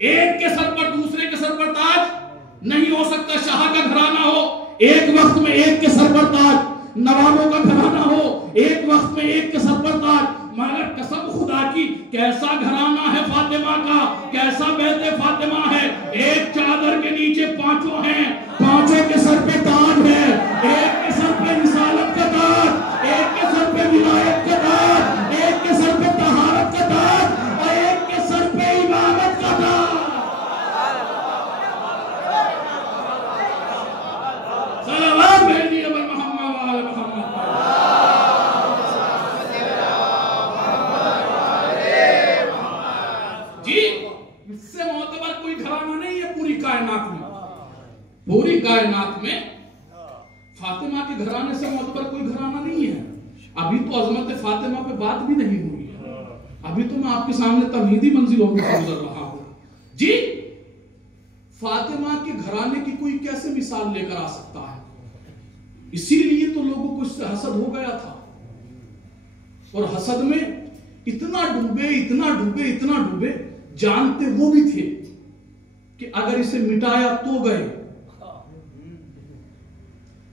एक के सर पर, दूसरे के सर पर ताज नहीं हो सकता। शाह का घराना हो, एक वक्त में एक के सर पर ताज, नवाबों का घराना हो, एक वक्त में एक के सर पर ताज। मगर कसम खुदा की, कैसा घराना है फातिमा का, कैसा बैते फातिमा है। एक चादर के नीचे पांचों हैं, पांचों के सर पे ताज है। एक के सर पे रिसालत का ताज, एक के सर पे विलायत का ताज, एक के सर पे तहारत का ताज और एक के सर पे इमामत का ताज। घराना नहीं है पूरी कायनात में। पूरी कायनात में फातिमा के घराने से मुअत्तर कोई घराना नहीं है। अभी तो अजमत फातिमा पे बात भी नहीं हुई है, अभी तो मैं आपके सामने तमहीदी मंजिलों में गुजर रहा हूं जी। फातिमा के घराने की कोई कैसे मिसाल लेकर आ सकता है? इसीलिए तो लोगों को इससे हसद हो गया था, और हसद में इतना डूबे इतना डूबे इतना डूबे, जानते वो भी थे कि अगर इसे मिटाया तो गए,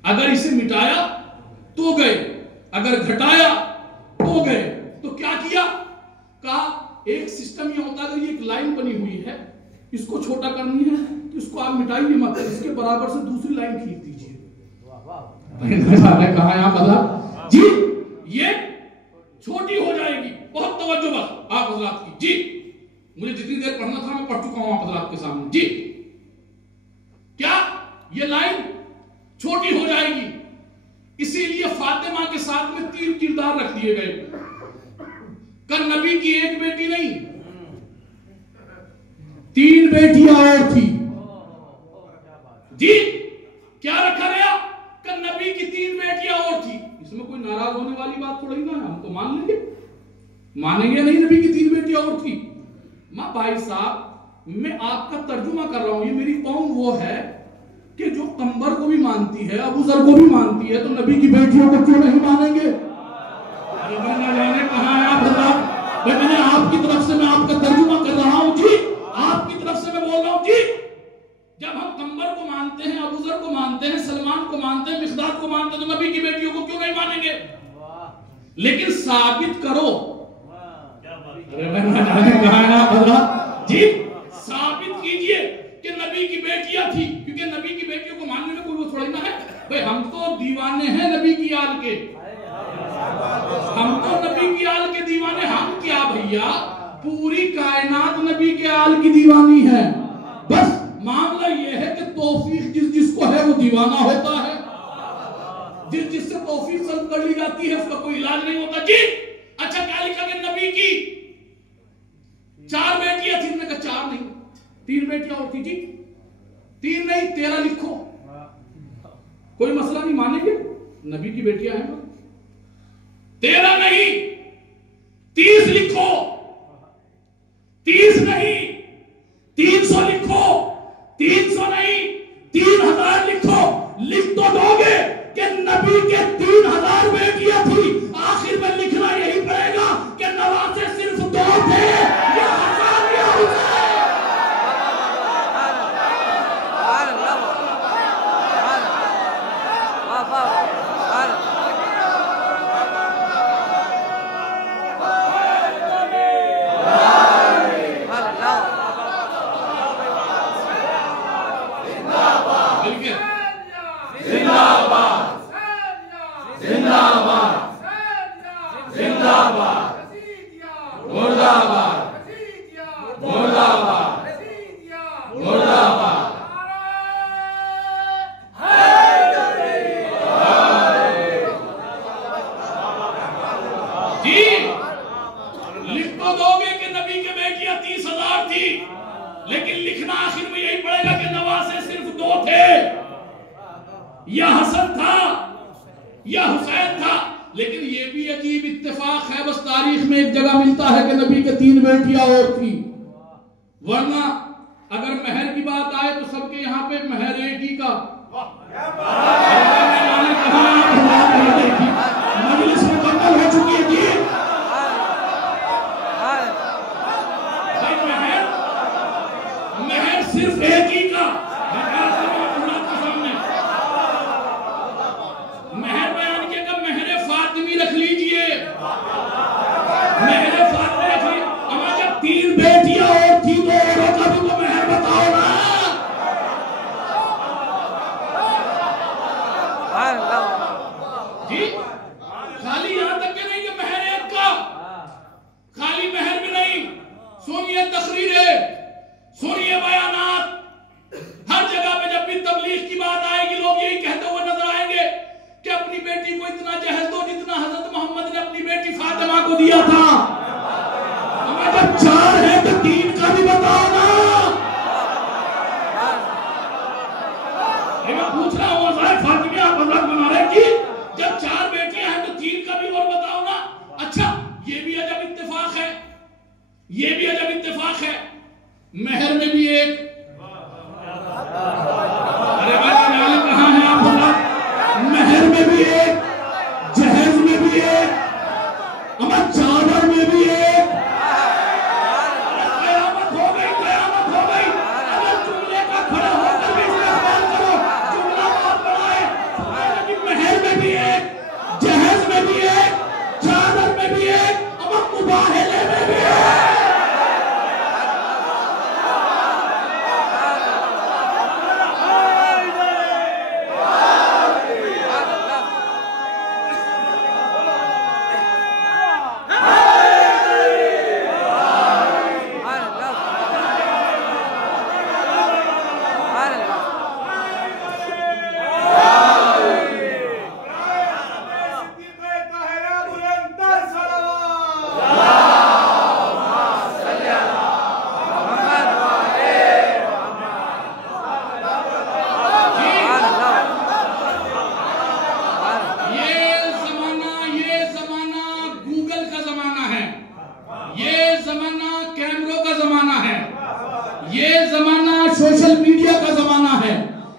अगर इसे मिटाया तो गए, अगर घटाया तो गए। तो क्या किया? कहा एक सिस्टम ये होता है, ये एक लाइन बनी हुई है, इसको छोटा करनी है तो इसको आप मिटाइए मत, इसके बराबर से दूसरी लाइन खींच दीजिए। कहा यहां पता जी, ये छोटी हो जाएगी। बहुत तवज्जो बस आप हजरात की जी, मुझे जितनी देर पढ़ना था मैं पढ़ चुका हूं आप हजरात के सामने जी। क्या ये लाइन छोटी हो जाएगी, इसीलिए फातिमा के साथ में 3 किरदार रख दिए गए। कर नबी की एक बेटी नहीं, 3 बेटियां और थी जी। क्या रखा गया? कर नबी की 3 बेटियां और थी। इसमें कोई नाराज होने वाली बात थोड़ी ना है, हम तो मान लेंगे, मानेंगे नहीं नबी की 3 बेटियां और थी। मां भाई साहब मैं आपका तर्जुमा कर रहा हूं, ये मेरी कौम वो है कि जो कंबर को भी मानती है, अबू जर को भी मानती है, तो नबी की बेटियों को क्यों नहीं मानेंगे? कहां है आप हजरात? मैंने आपकी तरफ से मैं आपका तर्जुमा कर रहा हूं जी, आपकी तरफ से मैं बोल रहा हूं जी। जब हम कंबर को मानते हैं, अबू जर को मानते हैं, सलमान को मानते हैं, मिक़दाद को मानते हैं, तो नबी की बेटियों को क्यों नहीं मानेंगे? लेकिन साबित करो जी, साबित कीजिए कि नबी की बेटियां थी, क्योंकि नबी की बेटियों को मानने में कोई वो थोड़ी ना है। भाई हम तो दीवाने हैं नबी की आल के, हम तो नबी की आल के दीवाने। हम क्या भैया, पूरी कायनात नबी के आल की दीवानी है। बस मामला यह है कि तौफीक जिस जिसको है वो दीवाना होता है, जिस जिससे तौफीक सब कर ली जाती है उसका कोई इलाज नहीं होता जी। अच्छा क्या लिखा गया? नबी की 4 बेटियां थी। मैंने कहा 4 नहीं, 3 बेटियां और थी जी। 3 नहीं 13 लिखो, कोई मसला नहीं, मानेंगे नबी की बेटियां हैं। 13 नहीं 30 लिखो, 30 नहीं 300 लिखो, 300 नहीं 3000 लिखो। लिख तो दोगे कि नबी के 3000 बेटियां थी। आखिर में लिखना यही पड़ेगा कि नवासे सिर्फ 2 थे, या हसन या हुसैन। या हसन था या हुसैन था। लेकिन यह भी अजीब इत्तेफाक है, बस तारीख में एक जगह मिलता है कि नबी के 3 बेटियां और थी, वरना अगर महर की बात आए तो सबके यहाँ पे महर एक ही का। मजलिस मुकम्मल हो चुकी है जी। महर सिर्फ एक ही का। महर बयान किया का महर फातिमी रख लीजिए, महर फातिमी रख लीजिए। हमारे जब 3 बेटियां और थी तो औरों का भी तो महर बताओ ना। जी खाली यहां तक के नहीं कि महर एक का, खाली महर भी नहीं, सुनिए तकरीरें, सुनिए बयानात। हर जगह पे जब भी तबलीग की बात आएगी लोग यही कहते हुए नजर आएंगे कि अपनी बेटी को इतना जहेज दो जितना हजरत मोहम्मद ने अपनी बेटी फातिमा को दिया था। हमें जब 4 है तो 3 का भी बताओ ना। ये भी अजब इत्तेफाक है, महर में भी एक, अरे भाई कहां है आप लोग, महर में भी एक, जहेज में भी एक, अमर चादर में भी एक। कयामत हो गई, कयामत हो गई। अगर जुमले का खड़ा होकर भी इस्तेमाल करो, जुमला बहुत बड़ा है, लेकिन महर में भी एक, जहेज में भी एक, चादर में भी एक, अमर मुबाहले में भी एक। सोशल मीडिया का जमाना है।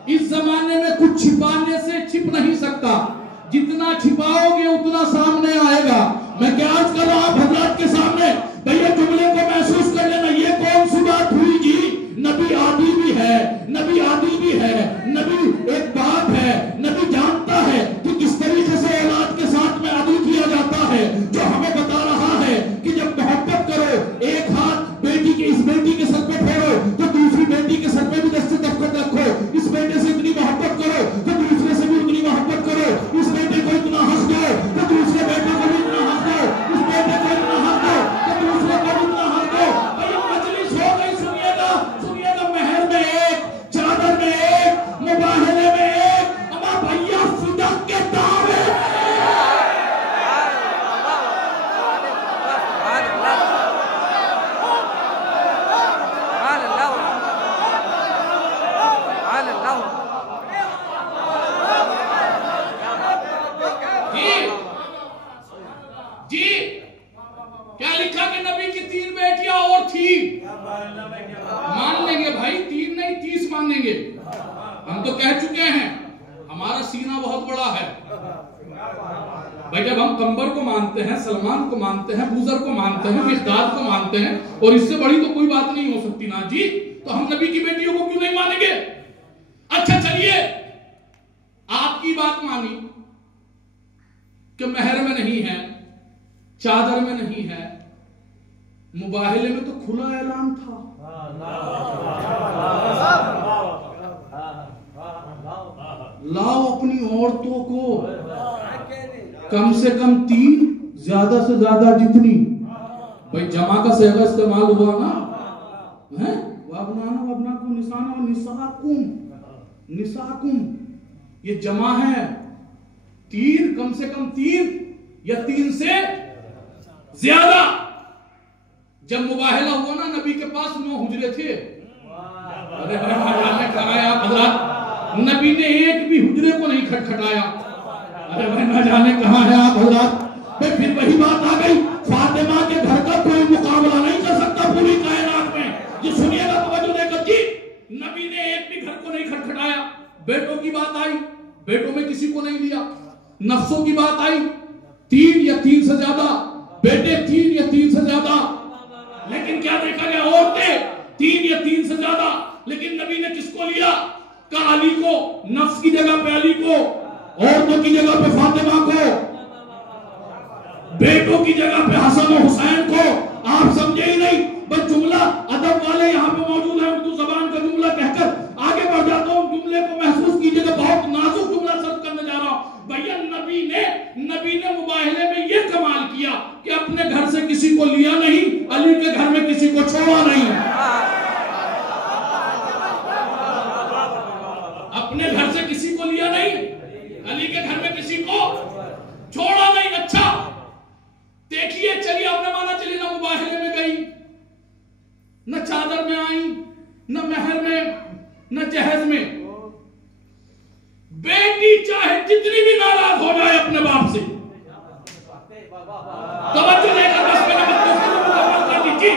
इस जमाने में कुछ छिपाने से छिप नहीं सकता, जितना छिपाओगे उतना सामने आएगा। मैं क्या आज कर रहा हूं हजरत के सामने, भैया जुमले को महसूस कर लेना। ये कौन सी बात हुई जी, नबी आदि भी है, नबी आदि भी है, नबी एक बाप है, नबी जानता है कि किस तरीके से औलाद के साथ में आदि किया जाता है, जो हमें बता रहा है कि जब मोहब्बत करो, एक हाथ बेटी के इस बेटी के सर पे फेरो तो दूसरी बेटी के सर पे भी दस्ते दफ्तर रखो, इस बेटे से इतनी मोहब्बत करो तो दूसरे से भी उतनी मोहब्बत करो, इस बेटे को इतना हंस दो तो दूसरे बेटे को भी इतना हंस दो, इस बेटे को इतना हंस दो तो दूसरे को भी इतना हंस दो। भैया मजलिस हो गई, सुनिएगा, सुनिएगा। महर में एक, चादर में एक, मुबाहले में एक, अमा भैया फिदा के दावे जी। क्या लिखा कि नबी की 3 बेटियां और थी? मान लेंगे भाई, 3 नहीं 30 मान लेंगे। हम तो कह चुके हैं हमारा सीना बहुत बड़ा है भाई। जब हम कंबर को मानते हैं, सलमान को मानते हैं, बुजर को मानते हैं, मिकदाद को मानते हैं, और इससे बड़ी तो कोई बात नहीं हो सकती ना जी। तो हम नबी की बेटियों को क्यों नहीं मानेंगे? अच्छा चलिए, आपकी बात मानी कि महर में नहीं है, चादर में नहीं है, मुबाहले में तो खुला ऐलान था। लाओ अपनी औरतों को कम से कम 3, ज्यादा से ज्यादा जितनी। भाई जमा का सेगा इस्तेमाल हुआ ना है, वाबनाना वबनाकुम निसाना व निसाकुम, निसाकुम ये जमा है। 3, कम से कम 3 या 3 से ज्यादा। जब मुबाहला हुआ ना, नबी के पास 9 हुजरे थे। अरे भाई कहा आप हजरत, नबी ने एक भी हुजरे को नहीं खटखटाया। अरे भाई ना जाने कहां है आप हजरत। फिर वही बात आ गई, फातिमा के घर का कोई मुकाबला नहीं कर सकता पूरी कायनात में। ये सुनिएगा तवज्जो देकर जी, नबी ने एक भी घर को नहीं खटखटाया। बेटों की बात आई, बेटों में किसी को नहीं लिया। नफ्सों की बात आई, 3 या 3 से ज्यादा बेटे, 3 या 3 से ज्यादा। लेकिन क्या देखा गया, औरतें 3 या 3 से ज्यादा। लेकिन नबी ने किसको लिया? का अली को, नफ्स की जगह पे अली को, औरतों की जगह पे फातिमा को, बेटों की जगह पे हसन और हुसैन को। आप समझे ही नहीं। बस जुमला अदब वाले यहाँ पे मौजूद है, उर्दू जबान का जुमला कहकर आगे बढ़ जाता हूँ। जुमले को महसूस कीजिएगा, बहुत नाजुक जुमला सर्व करने जा रहा हूँ। भैया नबी ने मुबाहले में ये कमाल किया कि अपने घर से किसी को लिया नहीं, अली के घर में किसी को छोड़ा नहीं। अपने घर से किसी को लिया नहीं, अली के घर में किसी को छोड़ा नहीं। अच्छा देखिए, चलिए आपने माना, चलिए ना मुबाहले में गई, न चादर में आई, न महर में, न जहेज में। बेटी चाहे जितनी भी नाराज हो जाए अपने बाप से, तवज्जो देकर 10 मिनट कर दीजिए।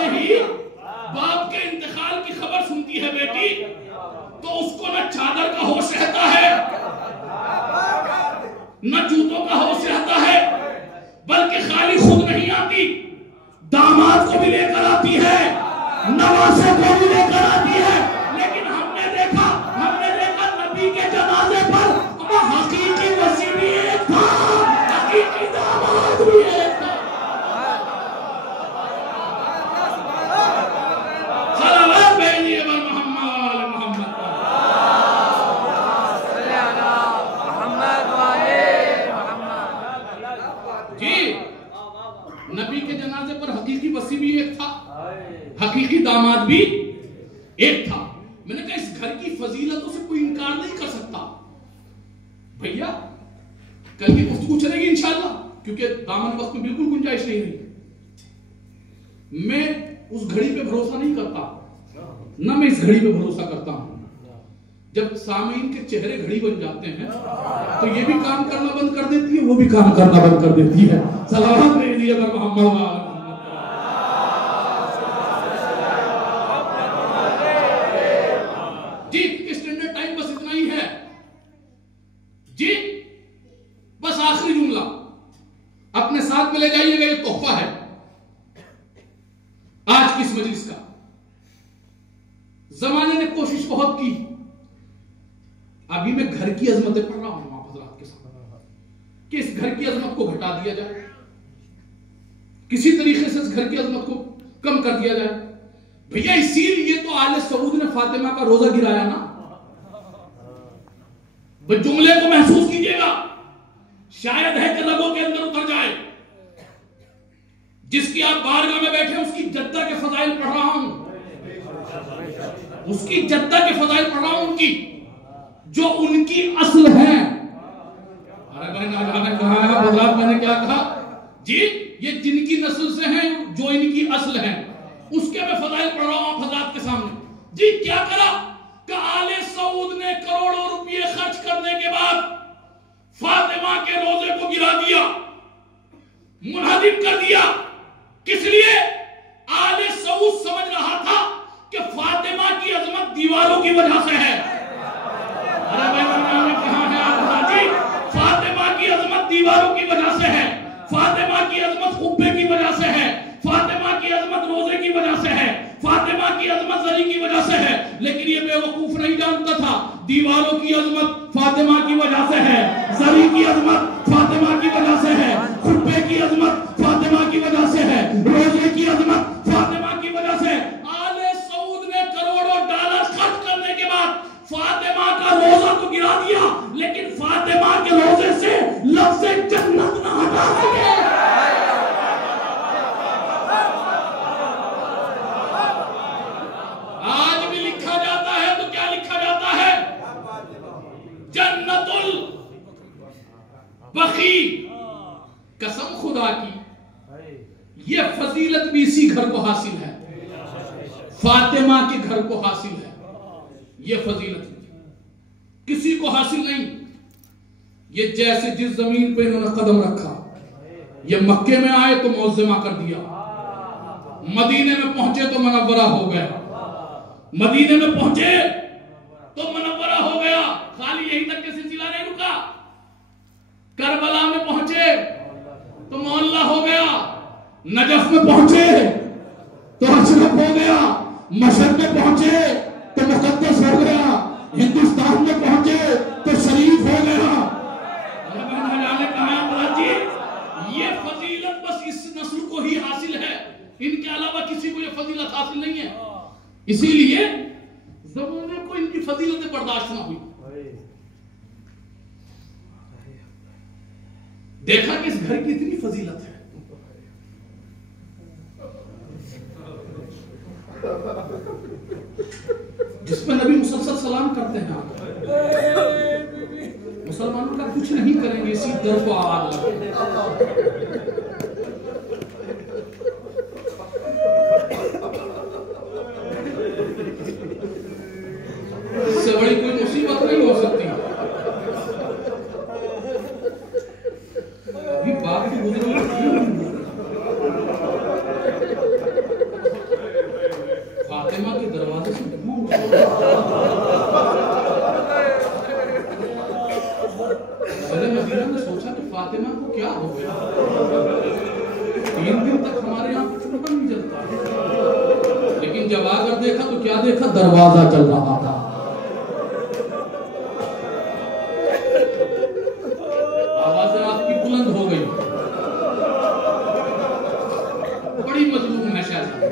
जैसे ही बाप के इंतकाल की खबर सुनती है बेटी, तो उसको न चादर का होश रहता है, न जूतों का होश रहता है, बल्कि खाली खुद नहीं आती, दामाद को भी लेकर आती है, नवासे को भी लेकर आती है। लेकिन हमने देखा नबी के जनाजे पर हकीकी वसी भी एक था, हकीकी दामाद भी एक था। सलावत भेजिए बर मोहम्मद वाले मोहम्मद जी। नबी के जनाजे पर हकीकी वसी भी एक था, हकीकी दामाद भी एक था। मैंने कहा इस घर की फजीलतों से कोई इनकार नहीं कर सकता। भैया कल की गुफ्तगू चलेगी इंशाअल्लाह, क्योंकि दामन वक्त में बिल्कुल गुंजाइश नहीं रही। मैं उस घड़ी पे भरोसा नहीं करता, ना मैं इस घड़ी पे भरोसा करता हूं। जब सामीन के चेहरे घड़ी बन जाते हैं तो ये भी काम करना बंद कर देती है, वो भी काम करना बंद कर देती है। सलावत भेजिए बर मोहम्मद। जी स्टैंडर्ड टाइम बस इतना ही है जी। बस आखिरी जुमला अपने साथ में ले जाइएगा, ये तोहफा है आज की इस मजलिस का। जमाने ने कोशिश बहुत की, अभी मैं घर की अजमतें पढ़ रहा हूं आप हजरात के साथ, कि इस घर की अजमत को घटा दिया जाए, किसी तरीके से इस घर की अजमत को कम कर दिया जाए। भैया इसीलिए तो आले सऊद ने फातिमा का रोजा गिराया ना। जुमले को महसूस कीजिएगा, शायद है कि रगों के अंदर उतर जाए। जिसकी आप बारगाह में बैठे उसकी जद्दा के फजाइल पढ़ रहा हूं, उसकी जद्दा के फजाइल पढ़ रहा हूं, उनकी जो उनकी असल है। अरे भाई ना जाने कहा है बदलाव, मैंने क्या कहा जी, ये जिनकी नस्ल से हैं, जो इनकी असल है, उसके मैं फजाइल पढ़ रहा हूं आप हजरात के सामने जी। क्या करा कि आले सऊद ने करोड़ों रुपए खर्च करने के बाद फातिमा के रोजे को गिरा दिया, मुनहदिम कर दिया। किस लिए? आले सऊद समझ रहा था कि फातिमा की अजमत दीवारों की वजह से है। अरे भाई कहां है आप जी? फातिमा की अजमत दीवारों की वजह से है, फातिमा की अजमत खुब्बे की वजह से है, फातिमा की अजमत रोजे की वजह से है, फातिमा की अजमत जरी की वजह से है। लेकिन ये बेवकूफ नहीं जानता था दीवारों की अजमत फातिमा की वजह से है, जरी की अजमत फातिमा की वजह से है, खुब्बे की अजमत फातिमा की वजह से है, रोजे की अजमत फातिमा की वजह से। आले सऊद ने करोड़ों डॉलर खर्च करने के बाद फातिमा का रोजा तो गिरा दिया, लेकिन फातिमा के रोजे से लफ्ज़ जन्नत ना हटा सके। आज भी लिखा जाता है तो क्या लिखा जाता है? जन्नतुल बकी। कसम खुदा की ये फजीलत भी इसी घर को हासिल है, फातिमा के घर को हासिल है। ये फजीलत किसी को हासिल नहीं। ये जैसे जिस जमीन पे इन्होंने कदम रखा, ये मक्के में आए तो मौज़मा कर दिया, मदीने में पहुंचे तो मुनव्वरा हो गया, मदीने में पहुंचे तो मुनव्वरा हो गया। खाली यहीं तक के सिलसिला नहीं रुका, करबला में पहुंचे तो मोहल्ला हो गया, नजफ में पहुंचे तो अशरफ हो गया, मशहद में पहुंचे तो मुकद्दस हो गया, हिंदुस्तान में पहुंचे तो शरीफ हो गया। ये फजीलत बस इस नस्ल को ही हासिल है, इनके अलावा किसी को ये फजीलत हासिल नहीं है। इसीलिए ज़माने को इनकी फजीलतें बर्दाश्त ना हुई। देखा कि इस घर की इतनी फजीलत है, जिसमें नबी मुसलसल सलाम करते हैं। मुसलमानों का कुछ नहीं करेंगे, इसी दर को आवाज इससे बड़ी कोई मुसीबत नहीं हो सकती। अभी बात की गुजर देखा तो क्या देखा, दरवाजा चल रहा था। आवाजें आपकी बुलंद हो गई, बड़ी मजलूम है शहजादी।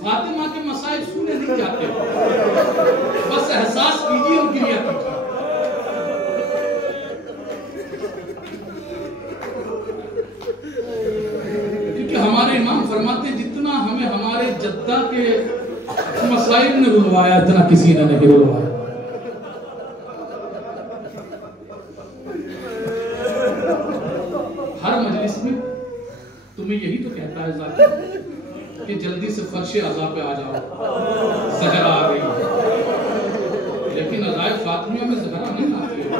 फातिमा के मसाइब सुने नहीं जाते, बस एहसास कीजिए और क्रिया कीजिए। क्योंकि हमारे इमाम फरमाते जितना हमें हमारे जद्दा के मसाइब ने रुलवाया, इतना किसी ने नहीं रुलवाया। हर मजलिस में तुम्हें यही तो कहता है ज़ाकिर कि जल्दी से फर्श अज़ा पे आ जाओ, ज़हरा आ गई है। लेकिन अज़ाए फातिमा में ज़हरा नहीं आती है,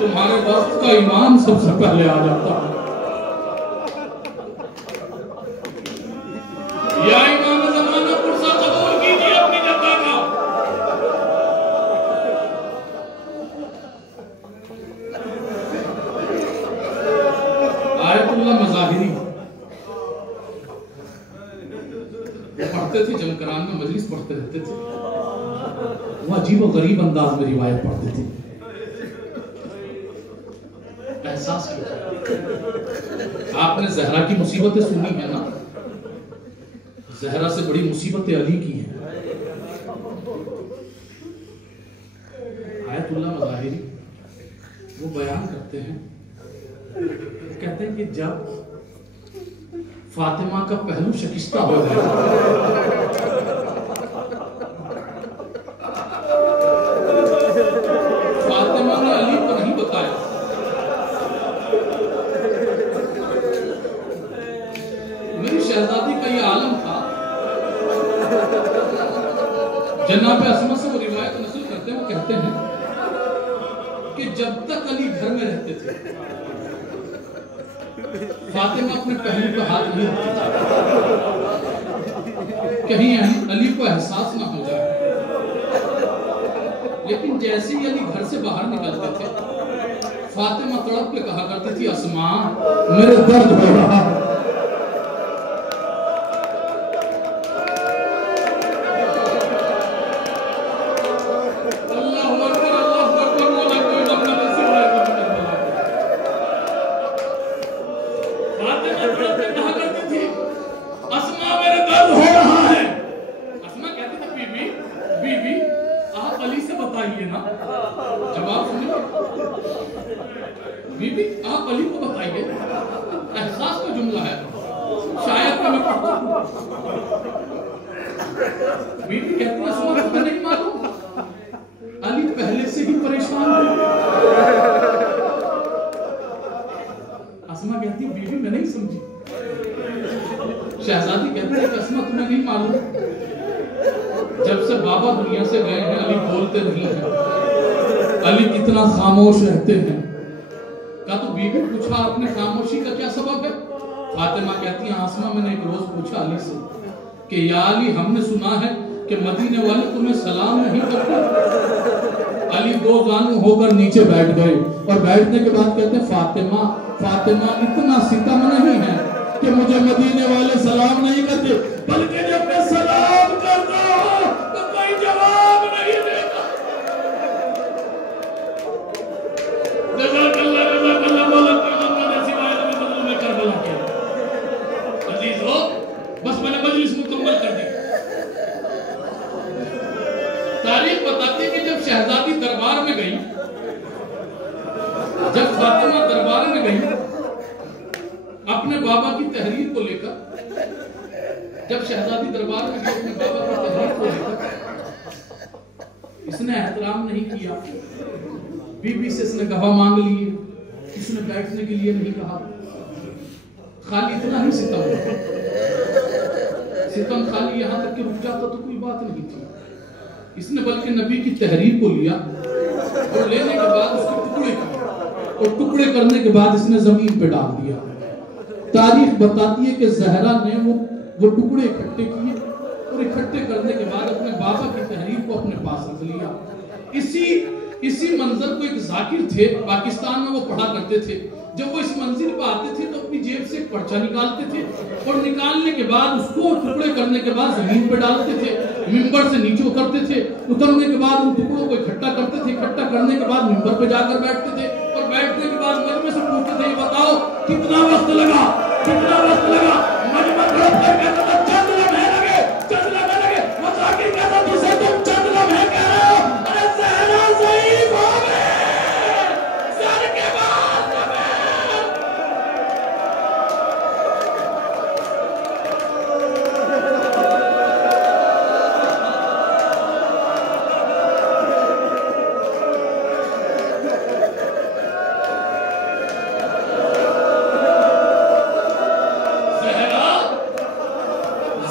तुम्हारे वक्त का इमाम सबसे पहले आ जाता है। या इमाम ज़माना पुरसा कबूल कीजिए अपनी जद्दा का। आयतुल्लाह मज़ाहिरी पढ़ते थे, जमकरान में मजलिस पढ़ते रहते थे। वो अजीब और गरीब अंदाज में रिवायत पढ़ते थे। एहसास किया, आपने ज़हरा की मुसीबतें सुनी है ना, ज़हरा से बड़ी मुसीबतें अली की हैं। आयतुल्लाह मज़ाहिरी वो बयान करते हैं, कहते हैं कि जब फातिमा का पहलू शिकस्ता हो गया, फातिमा ने अली को नहीं बताया। मेरी शहजादी का ये आलम था। जनाब अस्मा से वो रिवायत नस्ल करते हैं, वो कहते हैं कि जब तक अली घर में रहते थे, फातिमा अपने पहलू पर हाथ नहीं रखती थी, कहीं अली को एहसास ना हो जाए। लेकिन जैसे ही अली घर से बाहर निकलते थे, फातिमा तड़प के कहा करती थी, अस्मा मेरे दर्द हो रहा है। बीबी आप अली को बताइए, एहसास का जुमला है, शायद मैं पढ़ता हूं। बीबी कहती है सुना तो नहीं मालूम, अली पहले से ही परेशान थे। अस्मा कहती बीबी मैं नहीं समझी। शहजादी कहती है अस्मा तुम्हें नहीं मालूम, जब से बाबा दुनिया से गए हैं अली बोलते नहीं हैं, अली कितना खामोश रहते हैं। का तो बीबी पूछा आपने खामोशी का क्या सबब है? फातिमा कहती है आसमा मैंने एक रोज पूछा अली से कि या अली हमने सुना है कि मदीने वाले तुम्हें सलाम नहीं करते। अली दो जानू होकर नीचे बैठ गए और बैठने के बाद कहते हैं फातिमा फातिमा इतना सितम नहीं है कि मुझे मदीने वाले सलाम नहीं करते, बल्कि जब मैं सलाम करता हूं तो कोई जवाब नहीं देता। बस मैंने मजलिस मुकम्मल कर दी। तारीख बताती है कि जब शहजादी दरबार में गई, जब फातिमा दरबार में गई अपने बाबा की तहरीर को लेकर, जब शहजादी दरबार में गई अपने बाबा की तहरीर को लेकर, इसने एहतराम नहीं किया। बीबी से इसने गवाह मांग लिए, इसने बैठने के लिए नहीं कहा। खाली इतना ही सितम, सितम खाली यहाँ तक कि रुक जाता तो कोई बात नहीं थी। इसने बल्कि नबी की तहरीर को लिया और लेने के बाद उसके टुकड़े किए, और टुकड़े करने के बाद इसने जमीन पे डाल दिया। तारीख बताती है कि ज़हरा ने वो टुकड़े इकट्ठे किए और इकट्ठे करने के बाद अपने बाबा की तहरीर को अपने पास रख लिया। इसी इसी मंजर को एक जाकिर थे पाकिस्तान में, वो पढ़ा करते थे। जब वो इस मंजिल पर आते थे तो अपनी जेब से एक पर्चा निकालते थे और निकालने के बाद उसको टुकड़े करने के बाद जमीन पर डालते थे, मिंबर से नीचे उतरते थे, उतरने के बाद उन टुकड़ों को इकट्ठा करते थे, इकट्ठा करने के बाद मिंबर पे जाकर बैठते थे और बैठने के बाद मजमे से पूछते थे, बताओ कितना वक्त लगा, कितना वक्त लगा? मजमा तड़प कर कहता था चंद लम्हे लगे, चंद लम्हे लगे। वो जाकिर कहता जिसे तुम चंद लम्हे कह रहे हो, अरे ज़हरा ज़ईफ़ हो गए, सर के बाद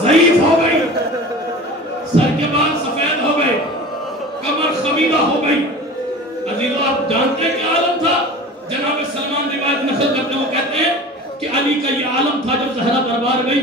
ज़ईफ़ हो गई, सर के बाल सफेद हो गए, कमर खमीदा हो गई। अजीजों, आप जानते हैं क्या आलम था? जनाब सलमान रिवायत नकल करते हैं, वो कहते हैं कि अली का ये आलम था जब ज़हरा दरबार गई।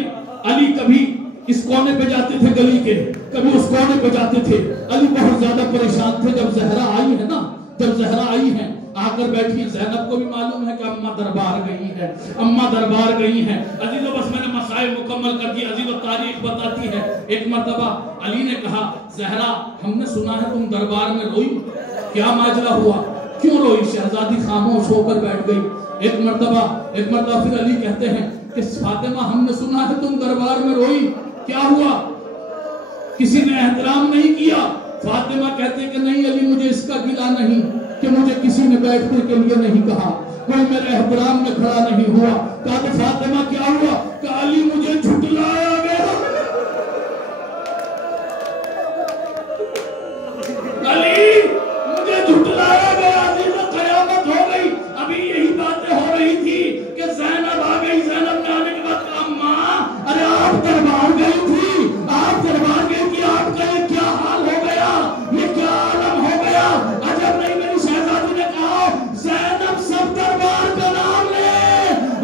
अली कभी इस कोने पे जाते थे गली के, कभी उस कोने पे जाते थे। अली बहुत ज्यादा परेशान थे। जब ज़हरा आई है ना, जब ज़हरा आई है, आकर बैठी, ज़ैनब को भी मालूम है कि अम्मा दरबार गई है, अम्मा दरबार गई है। अजीजों, बस मैंने मसाइल मुकम्मल कर दी। अजीजों, तारीख बताती है, एक मर्तबा अली ने कहा, ज़हरा हमने सुना है तुम दरबार में रोई, क्या माजरा हुआ, क्यों रोई? शहजादी खामोश होकर बैठ गई। एक मर्तबा फिर अली कहते हैं कि फातिमा हमने सुना है तुम दरबार में रोई, क्या हुआ, किसी ने एहतराम नहीं किया? फातिमा कहते कि नहीं अली, मुझे इसका गिला नहीं कि मुझे किसी ने बैठने के लिए नहीं कहा, कोई मेरे एहतराम में खड़ा नहीं हुआ। कहा तो फातिमा क्या हुआ? कि अली मुझे झुठलाया गया, अली मुझे झुठलाया गया। अजीजों, कयामत हो गई। अभी यही बातें हो रही थी कि ज़ैनब आ गई। ज़ैनब ने आने के बाद अम्मा, अरे आप दरबार गई थी, आप दरबार गई थी, आपका ये क्या हाल हो गया, ये क्या आलम हो गया? अजब नहीं, मेरी शहजादी ने कहा, ज़ैनब सब दरबार का नाम ले,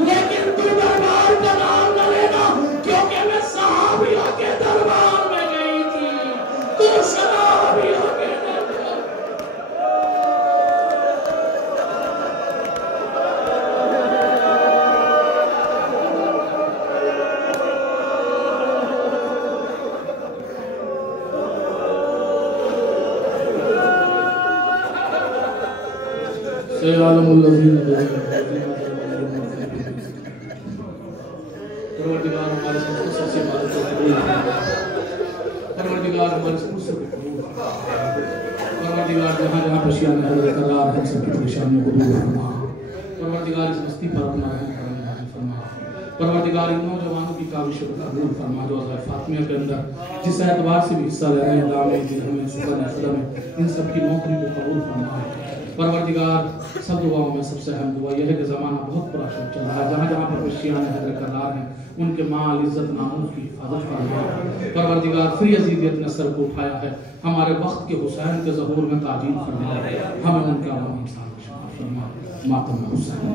लेकिन तू दरबार का नाम न लेना, क्योंकि मैं सहाबियों के दरबार में गई थी, तू सहाबियों के परवरदिगार हमारे मुख्तसर से इबादत को कबूल फरमा। परवरदिगार हमारे मुख्तसर को कबूल फरमा। परवरदिगार जहाँ जहाँ पेशियान हज़रत करार है, सबकी परेशानियों को दूर फरमा। परवरदिगार इस बस्ती पर अपना रहम करम नाज़िल फरमा। परवरदिगार इन नौजवानों की काविशों को कबूल फरमा जो अज़हर फातिमिया के अंदर जिस एतबार से भी हिस्सा ले रहे हैं, दामे दिलहमे सुकन अशरा में, इन सब की नौकरी को कबूल फरमा। परवरदिगार, सब दुआओं में सबसे अहम दुआ यह है कि ज़माना बहुत बुरा चल रहा है। जहाँ जहाँ पर पेशियान हज़रत करार हैं, उनके माल इज़्ज़त नामूस की हिफाजत फरमा। परवरदिगार, फिर अज़ीज़ियत ने सर को उठाया है, हमारे वक्त के हुसैन के ज़हूर में ताजील फरमा, हमें उनका नाम इंसान फरमा। मातम हुसैन।